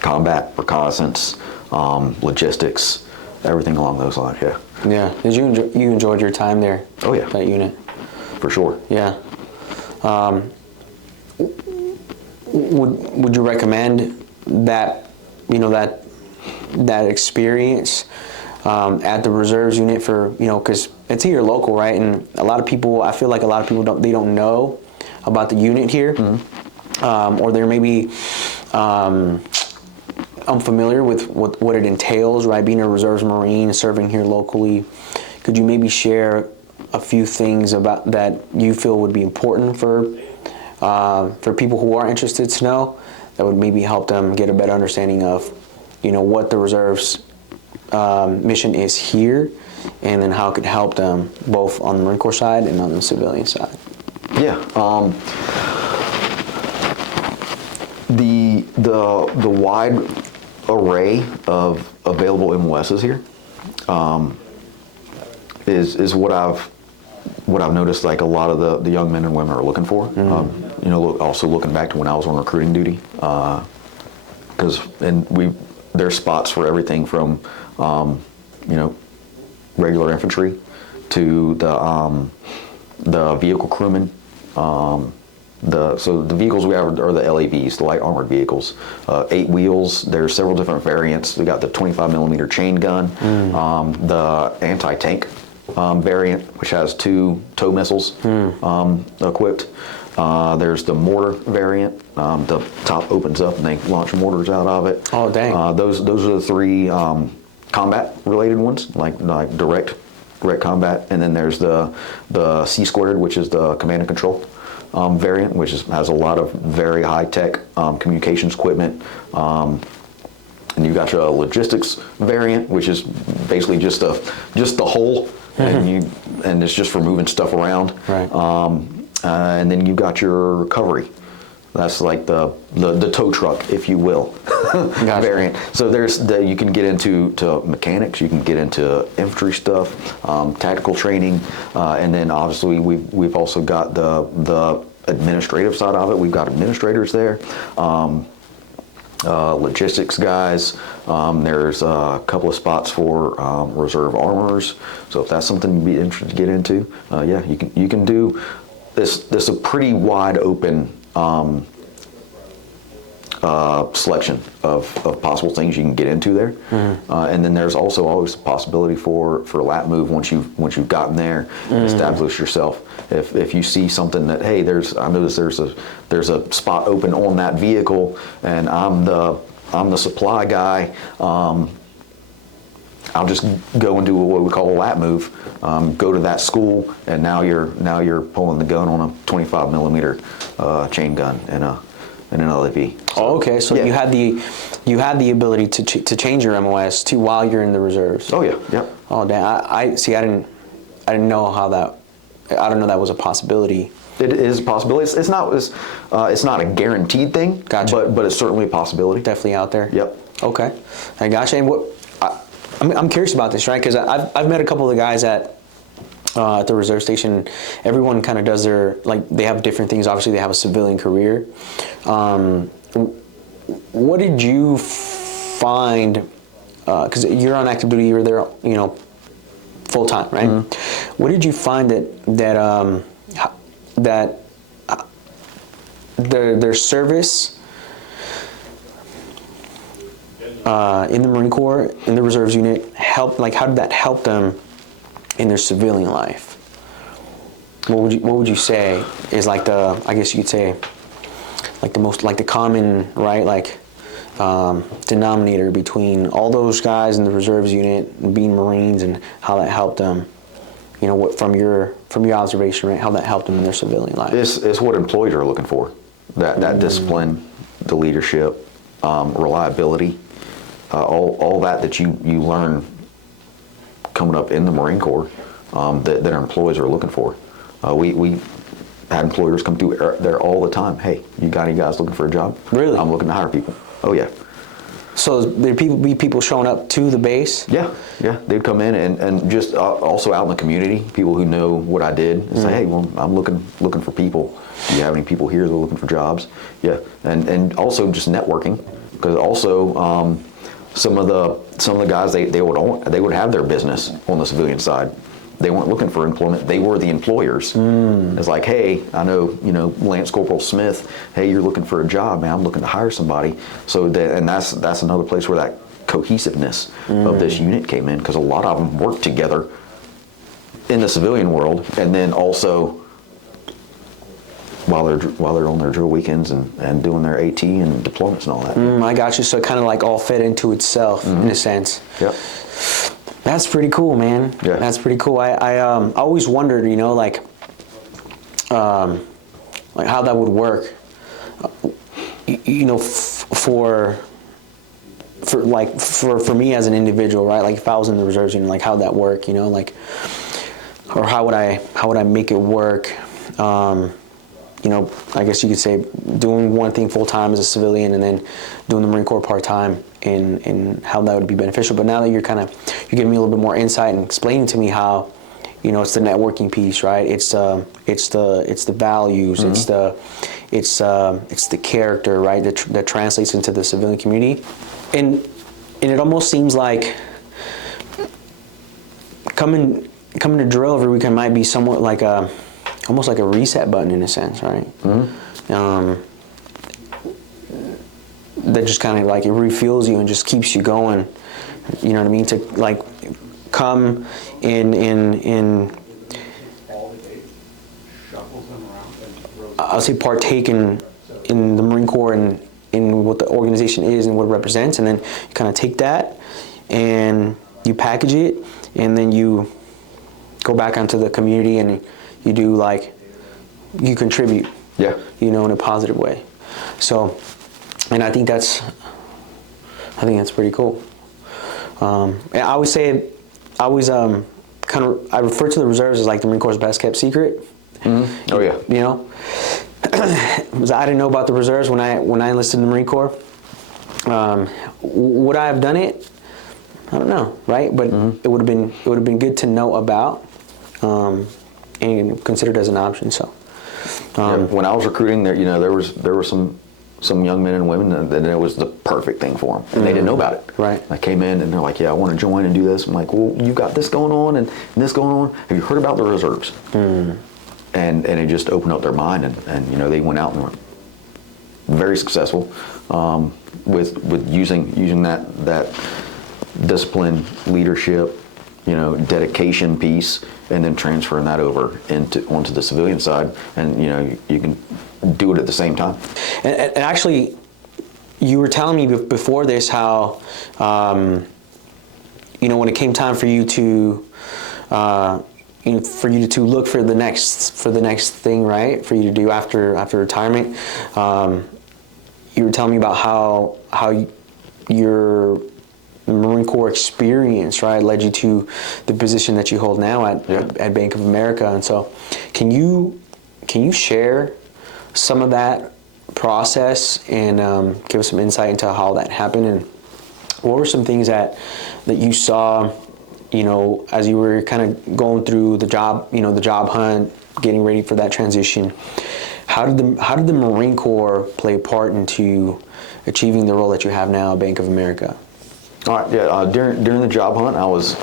combat, reconnaissance, logistics, everything along those lines. Yeah. Yeah. Did you enjoyed your time there? Oh yeah. That unit. For sure. Yeah. Would you recommend that that experience at the reserves unit for because it's here local, right? And I feel like a lot of people don't know about the unit here, or they're maybe unfamiliar with what it entails, right? Being a reserves Marine, serving here locally. Could you maybe share a few things about that you feel would be important for people who are interested to know, that would maybe help them get a better understanding of, what the reserves mission is here, and then how it could help them both on the Marine Corps side and on the civilian side? Yeah. The wide array of available MOSs here is what I've noticed. Like a lot of the young men and women are looking for. Also looking back to when I was on recruiting duty, there's spots for everything from regular infantry to the vehicle crewmen. So the vehicles we have are the LAVs, the light armored vehicles, 8 wheels. There's several different variants. We got the 25 millimeter chain gun, the anti-tank variant, which has 2 tow missiles equipped. There's the mortar variant. The top opens up and they launch mortars out of it. Oh, dang. Those are the 3 combat related ones, like direct combat. And then there's the C squared, which is the command and control variant, which has a lot of very high tech communications equipment. And you got your logistics variant, which is basically just the hole, and it's just for moving stuff around. Right. And then you got your recovery. That's like the tow truck, if you will, Gotcha. variant. So you can get into mechanics, you can get into infantry stuff, tactical training, and then obviously we've also got the administrative side of it. We've got administrators there, logistics guys. There's a couple of spots for reserve armorers. So if that's something you'd be interested to get into, you can do this. This is a pretty wide open selection of possible things you can get into there, and then there's also always a possibility for a lat move once you've gotten there and established yourself. If you see something that, hey, I notice there's a spot open on that vehicle, and I'm the supply guy. I'll just go and do what we call a lat move. Go to that school, and now you're pulling the gun on a 25 millimeter chain gun and an LAV. Oh, okay. So yeah. you had the ability to change your MOS too while you're in the reserves. Oh yeah, yep. Oh damn! I see. I didn't know how that. I don't know that was a possibility. It is a possibility. It's not a guaranteed thing. Gotcha. But it's certainly a possibility. Definitely out there. Yep. Okay. I gotcha. And I'm curious about this, right? Because I've met a couple of the guys at the reserve station. Everyone kind of does they have different things. Obviously, they have a civilian career. What did you find? Because you're on active duty, you're there, full time, right? Mm-hmm. What did you find that their service in the Marine Corps, in the reserves unit, helped? Like, how did that help them in their civilian life? What would you say is like I guess you could say, like the common, right, like denominator between all those guys in the reserves unit and being Marines, and how that helped them, from your observation, right, how that helped them in their civilian life? It's what employees are looking for. That discipline, the leadership, reliability, all that you learn coming up in the Marine Corps, that our employees are looking for. We had employers come through there all the time. Hey, you got any guys looking for a job? Really? I'm looking to hire people. Oh yeah. So there be people showing up to the base? Yeah. They'd come in and just also out in the community, people who know what I did, and say, hey, well, I'm looking for people. Do you have any people here that are looking for jobs? Yeah, and also just networking, because also some of the guys they would have their business on the civilian side. They weren't looking for employment. They were the employers. It's like, hey, I know, Lance Corporal Smith. Hey, you're looking for a job, man. I'm looking to hire somebody. So that's another place where that cohesiveness of this unit came in, because a lot of them work together in the civilian world, and then also while they're on their drill weekends and doing their AT and deployments and all that. I got you. So it kind of like all fed into itself in a sense. Yep. That's pretty cool, man. Yeah. That's pretty cool. I always wondered, like how that would work. For me as an individual, right? Like if I was in the reserves, like how'd that work? Like, or how would I make it work? I guess you could say doing one thing full time as a civilian and then doing the Marine Corps part time, and how that would be beneficial. But now that you're giving me a little bit more insight and explaining to me how, it's the networking piece, right? It's the values, mm-hmm. it's the character, right? That translates into the civilian community, and it almost seems like coming to drill every weekend might be somewhat like almost like a reset button in a sense, right? Mm-hmm. That just kind of like it refuels you and just keeps you going. You know what I mean? To like come in I'll say partake in the Marine Corps and in what the organization is and what it represents, and then you kind of take that and you package it, and then you go back onto the community and you do you contribute, in a positive way. So, and I think that's pretty cool. And I always say, I refer to the reserves as like the Marine Corps' best kept secret. Mm-hmm. Oh yeah. Because I didn't know about the reserves when I enlisted in the Marine Corps. Would I have done it? I don't know, right? But mm-hmm. it would have been good to know about, and considered as an option. So, when I was recruiting, there were some young men and women that it was the perfect thing for them, and they didn't know about it. Right. I came in and they're like, "Yeah, I want to join and do this." I'm like, "Well, you got this going on and this going on. Have you heard about the reserves?" Mm. And it just opened up their mind, and they went out and were very successful with using that discipline, leadership, dedication piece, and then transferring that over onto the civilian side, and you can do it at the same time. And actually, you were telling me before this how when it came time for you to look for the next thing, right? For you to do after retirement, you were telling me about how your Marine Corps experience, right, led you to the position that you hold now at Bank of America. And so, can you share some of that process and give us some insight into how that happened, and what were some things that you saw, as you were kind of going through the job hunt, getting ready for that transition? How did the Marine Corps play a part into achieving the role that you have now at Bank of America? All right, yeah. During the job hunt, I was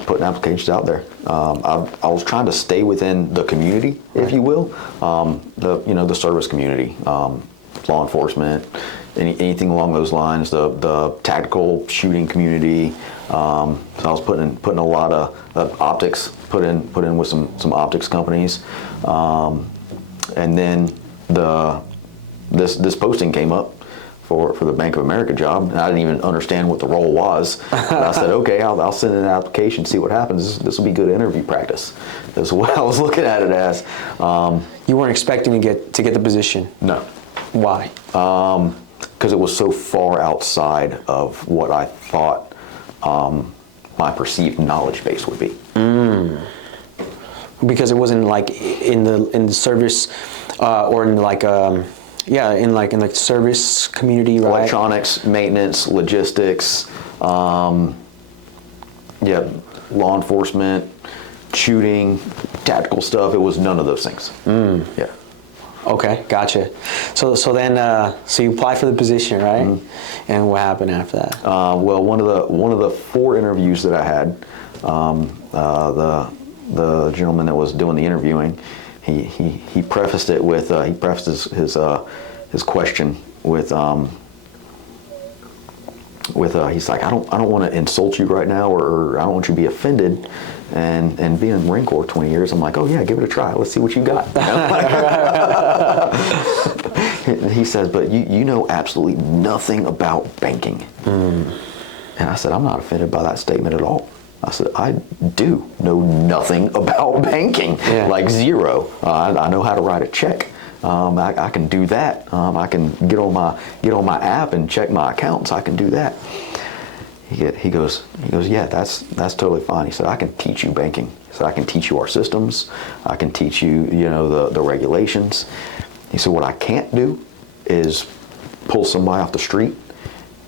putting applications out there. I was trying to stay within the community, if you will, the service community, law enforcement, anything along those lines. The tactical shooting community. So I was putting a lot of optics put in with some optics companies, and then this posting came up for the Bank of America job, and I didn't even understand what the role was. And I said, okay, I'll send in an application, see what happens. This will be good interview practice. That's what I was looking at it as. You weren't expecting to get the position? No. Why? Because it was so far outside of what I thought my perceived knowledge base would be. Because it wasn't like in the service or in in the service community, right? Electronics, maintenance, logistics, law enforcement, shooting, tactical stuff. It was none of those things. Yeah. Okay, gotcha. So then you applied for the position, right? Mm-hmm. And what happened after that? Well, one of the 4 interviews that I had, the gentleman that was doing the interviewing, he prefaced it with his question with he's like, I don't want to insult you right now, or I don't want you to be offended, and being in the Marine Corps 20 years, I'm like, oh yeah, give it a try, let's see what you got. He says, but you know absolutely nothing about banking. And I said, I'm not offended by that statement at all. I said, I do know nothing about banking, like zero. I know how to write a check. I can do that. I can get on my app and check my accounts. I can do that. He goes, yeah, that's totally fine. He said, I can teach you banking. He said, I can teach you our systems. I can teach you, the regulations. He said, what I can't do is pull somebody off the street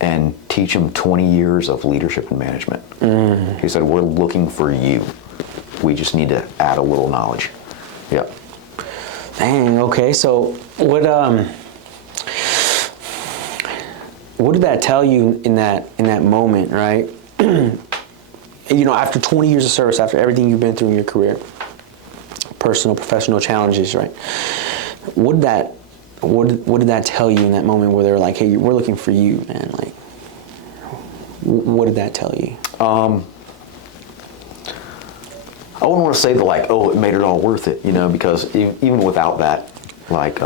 and teach them 20 years of leadership and management. He said, we're looking for you. We just need to add a little knowledge. Yep. Dang, okay. So what did that tell you in that moment, right? After 20 years of service, after everything you've been through in your career, personal, professional challenges, right? What did that tell you in that moment where they were like, hey, we're looking for you, man? Like, what did that tell you? I wouldn't want to say that, like, oh, it made it all worth it, because even without that, like,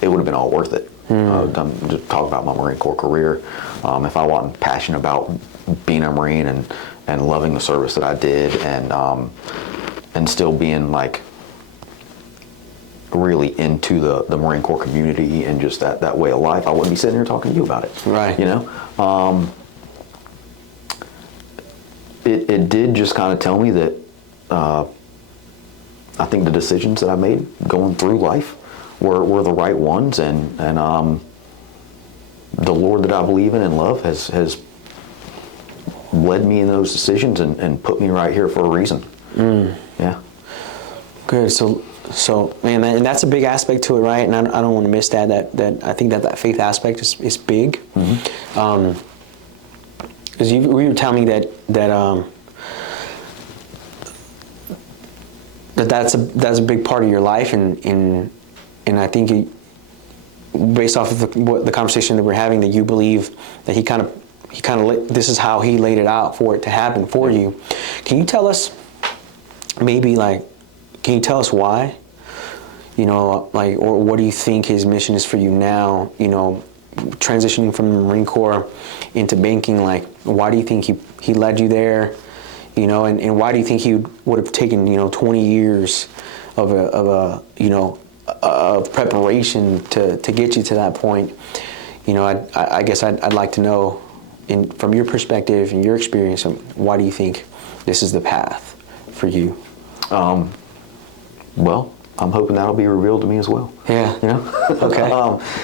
it would have been all worth it. Just talk about my Marine Corps career. If I wasn't passionate about being a Marine and loving the service that I did and still being, like, really into the Marine Corps community and just that way of life, I wouldn't be sitting here talking to you about it. Right. It did just kind of tell me that I think the decisions that I made going through life were the right ones, and the Lord that I believe in and love has led me in those decisions and put me right here for a reason. Yeah. Good. So man, and that's a big aspect to it, right? And I don't want to miss that I think that faith aspect is big. Because you were telling me that's a big part of your life, and I think based off of the conversation that we're having, that you believe that he kind of this is how he laid it out for it to happen for you. Can you tell us why? Or what do you think his mission is for you now? Transitioning from the Marine Corps into banking, like, why do you think he led you there? And why do you think he would have taken 20 years of preparation to get you to that point? I guess I'd like to know, from your perspective and your experience, why do you think this is the path for you? Well, I'm hoping that'll be revealed to me as well. Yeah. Okay.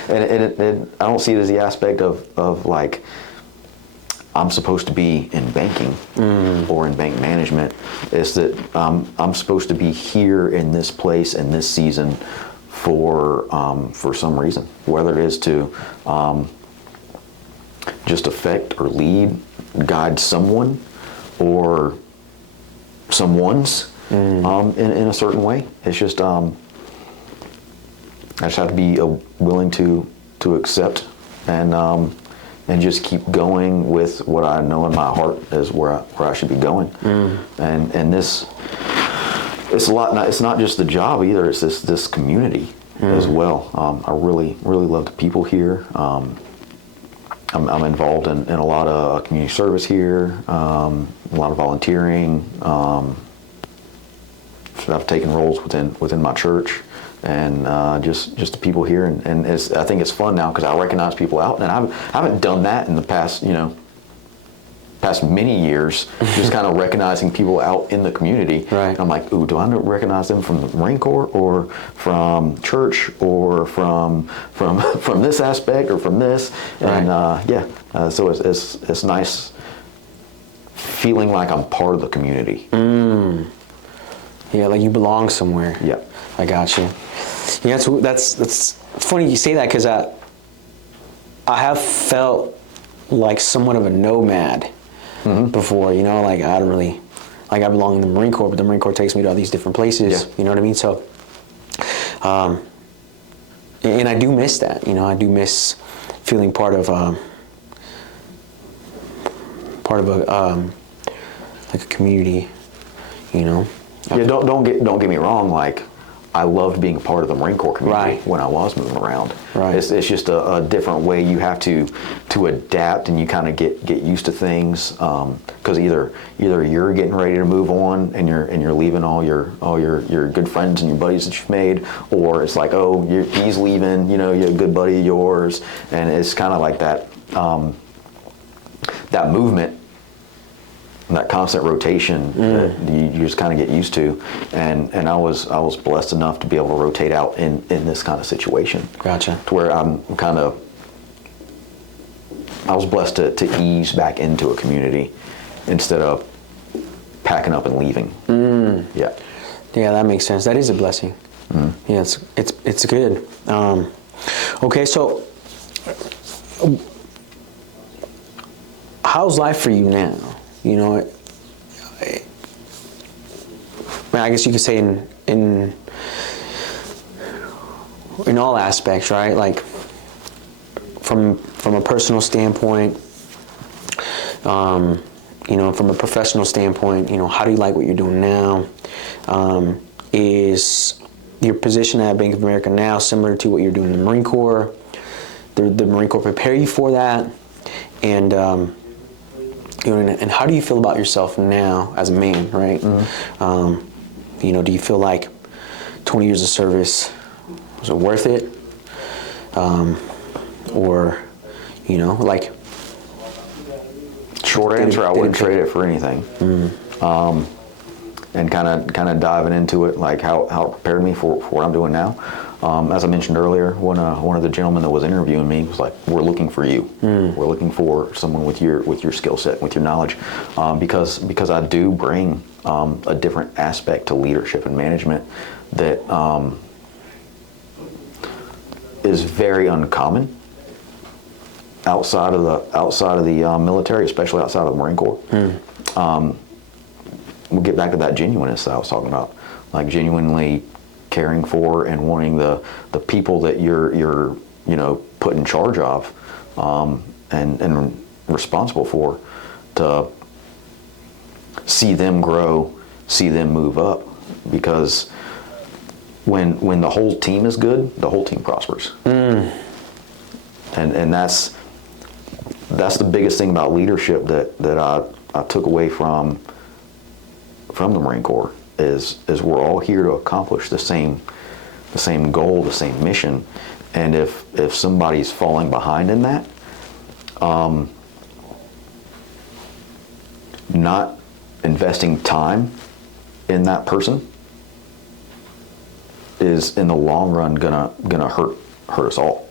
And I don't see it as the aspect of like, I'm supposed to be in banking or in bank management. It's that I'm supposed to be here in this place in this season for some reason, whether it is to just affect or lead, guide someone or someone's in a certain way. It's just I just have to be willing to accept and just keep going with what I know in my heart is where I should be going. And this, it's a lot. It's not just the job either. It's this community as well. I really love the people here. I'm involved in a lot of community service here, a lot of volunteering. I've taken roles within my church, and just the people here, and I think it's fun now because I recognize people out, and I haven't done that in the past many years, just kind of recognizing people out in the community. Right. And I'm like, ooh, do I recognize them from the Marine Corps or from church or from this aspect or from this? Right. And so it's nice feeling like I'm part of the community. Yeah, like you belong somewhere. Yeah. I got you. Yeah, that's funny you say that, because I have felt like somewhat of a nomad before. Like I don't really, like I belong in the Marine Corps, but the Marine Corps takes me to all these different places. Yeah. You know what I mean? So, and I do miss that. I do miss feeling part of a like a community. Yeah, don't get me wrong. Like, I loved being a part of the Marine Corps community Right. when I was moving around. Right. It's just a different way you have to adapt, and you kind of get used to things, because either you're getting ready to move on and you're leaving all your good friends and your buddies that you've made, or it's like, oh, he's leaving, you're a good buddy of yours, and it's kind of like that that movement. That constant rotation that you just kind of get used to, and I was blessed enough to be able to rotate out in this kind of situation. Gotcha. To where I was blessed to ease back into a community instead of packing up and leaving. Yeah. Yeah, that makes sense. That is a blessing. Yeah, it's good. Okay, so how's life for you now? I guess you could say in all aspects, right? Like from a personal standpoint, from a professional standpoint, how do you like what you're doing now? Is your position at Bank of America now similar to what you're doing in the Marine Corps? The Marine Corps prepare you for that? And and how do you feel about yourself now as a man, right? Do you feel like 20 years of service, was it worth it? Or, like... Short answer, I wouldn't trade it for anything. And kind of diving into it, like how it prepared me for what I'm doing now. As I mentioned earlier, one of the gentlemen that was interviewing me was like, "We're looking for you. We're looking for someone with your skill set, with your knowledge," because I do bring a different aspect to leadership and management that is very uncommon outside of the military, especially outside of the Marine Corps. We'll get back to that genuineness that I was talking about, like genuinely caring for and wanting the people that you're put in charge of and responsible for, to see them grow, see them move up, because when the whole team is good, the whole team prospers. And that's the biggest thing about leadership that I took away from the Marine Corps is we're all here to accomplish the same goal, the same mission. And if somebody's falling behind in that, not investing time in that person is in the long run gonna hurt us all.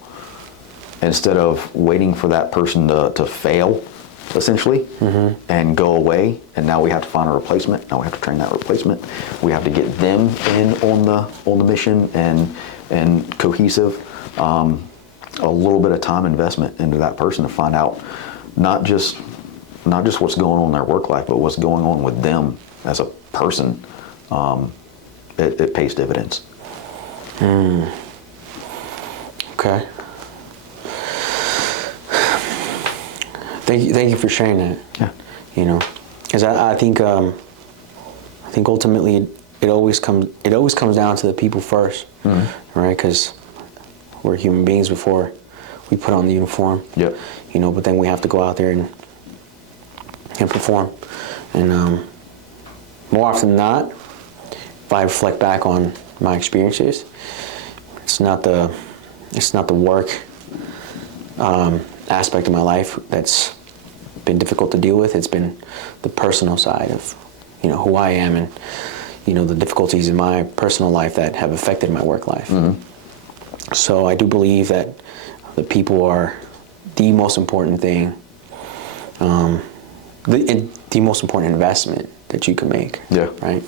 Instead of waiting for that person to fail, essentially, and go away, and now we have to find a replacement. Now we have to train that replacement. We have to get them in on the mission and cohesive. A little bit of time investment into that person to find out not just what's going on in their work life, but what's going on with them as a person. It pays dividends. Okay. Thank you for sharing that. Yeah. Because I think ultimately it always comes down to the people first, right? Because we're human beings before we put on the uniform. Yep. But then we have to go out there and perform. And more often than not, if I reflect back on my experiences, it's not the work aspect of my life that's been difficult to deal with. It's been the personal side of who I am, and the difficulties in my personal life that have affected my work life. So I do believe that the people are the most important thing, the most important investment that you can make. Yeah. Right.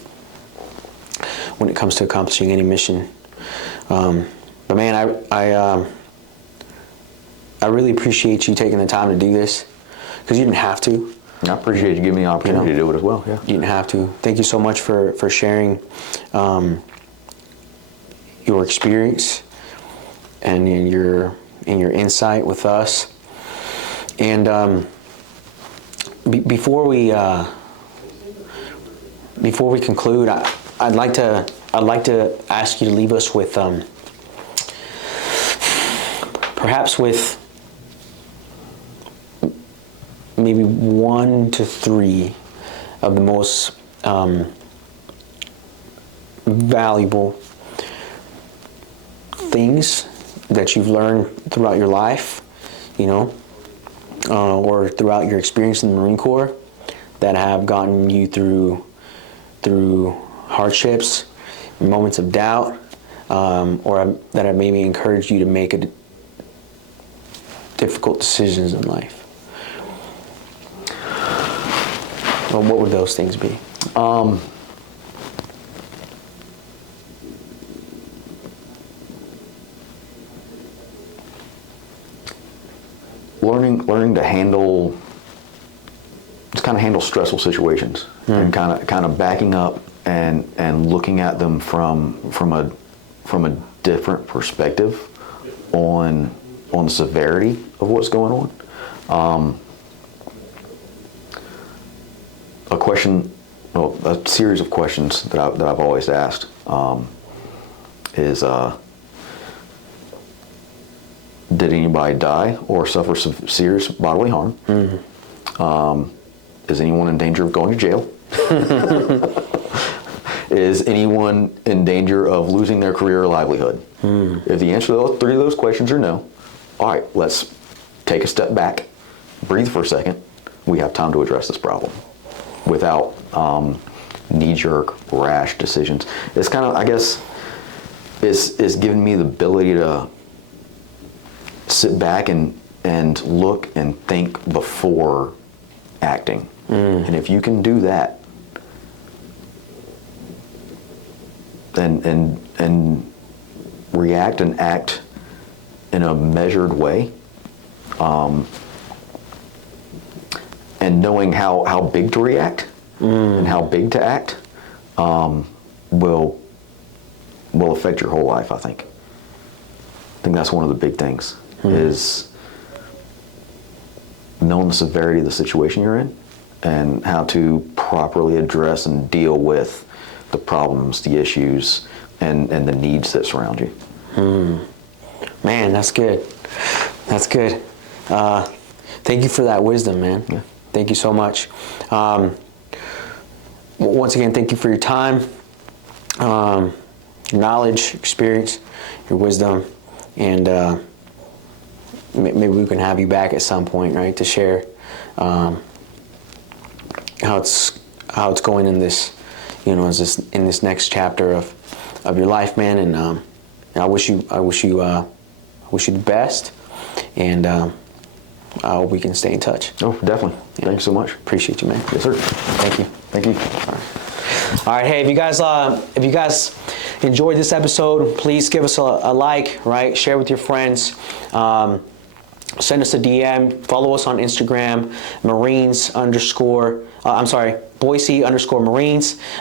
When it comes to accomplishing any mission. But man, I really appreciate you taking the time to do this, because you didn't have to. I appreciate you giving me the opportunity to do it as well. Yeah. You didn't have to. Thank you so much for sharing your experience and your insight with us. And before we conclude, I'd like to I'd like to ask you to leave us with, perhaps with maybe 1 to 3 of the most valuable things that you've learned throughout your life, or throughout your experience in the Marine Corps that have gotten you through hardships, moments of doubt, or that have maybe encouraged you to make difficult decisions in life. Well, what would those things be? Learning to handle stressful situations and kind of backing up and looking at them from a different perspective on the severity of what's going on. A series of questions that I've always asked is. Did anybody die or suffer serious bodily harm? Mm-hmm. Is anyone in danger of going to jail? Is anyone in danger of losing their career or livelihood? Mm. If the answer to 3 of those questions are no, all right, let's take a step back, breathe for a second. We have time to address this problem without knee-jerk, rash decisions. It's kind of, I guess, is giving me the ability to sit back and look and think before acting. And if you can do that, and react and act in a measured way, and knowing how big to react and how big to act, will affect your whole life, I think. I think that's one of the big things. Is knowing the severity of the situation you're in and how to properly address and deal with the problems, the issues, and the needs that surround you. Man, that's good. That's good. Thank you for that wisdom, man. Yeah. Thank you so much. Once again, thank you for your time, your knowledge, experience, your wisdom, and maybe we can have you back at some point, right, to share how it's going in this, in this next chapter of your life, man. And I wish you the best, and I hope we can stay in touch. Oh, definitely. Yeah. Thanks so much. Appreciate you, man. Yes, sir. Thank you. Thank you. All right. Hey, if you guys enjoyed this episode, please give us a like, right? Share with your friends. Send us a DM. Follow us on Instagram, Boise_Marines.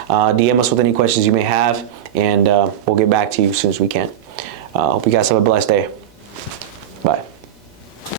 DM us with any questions you may have, and we'll get back to you as soon as we can. Hope you guys have a blessed day.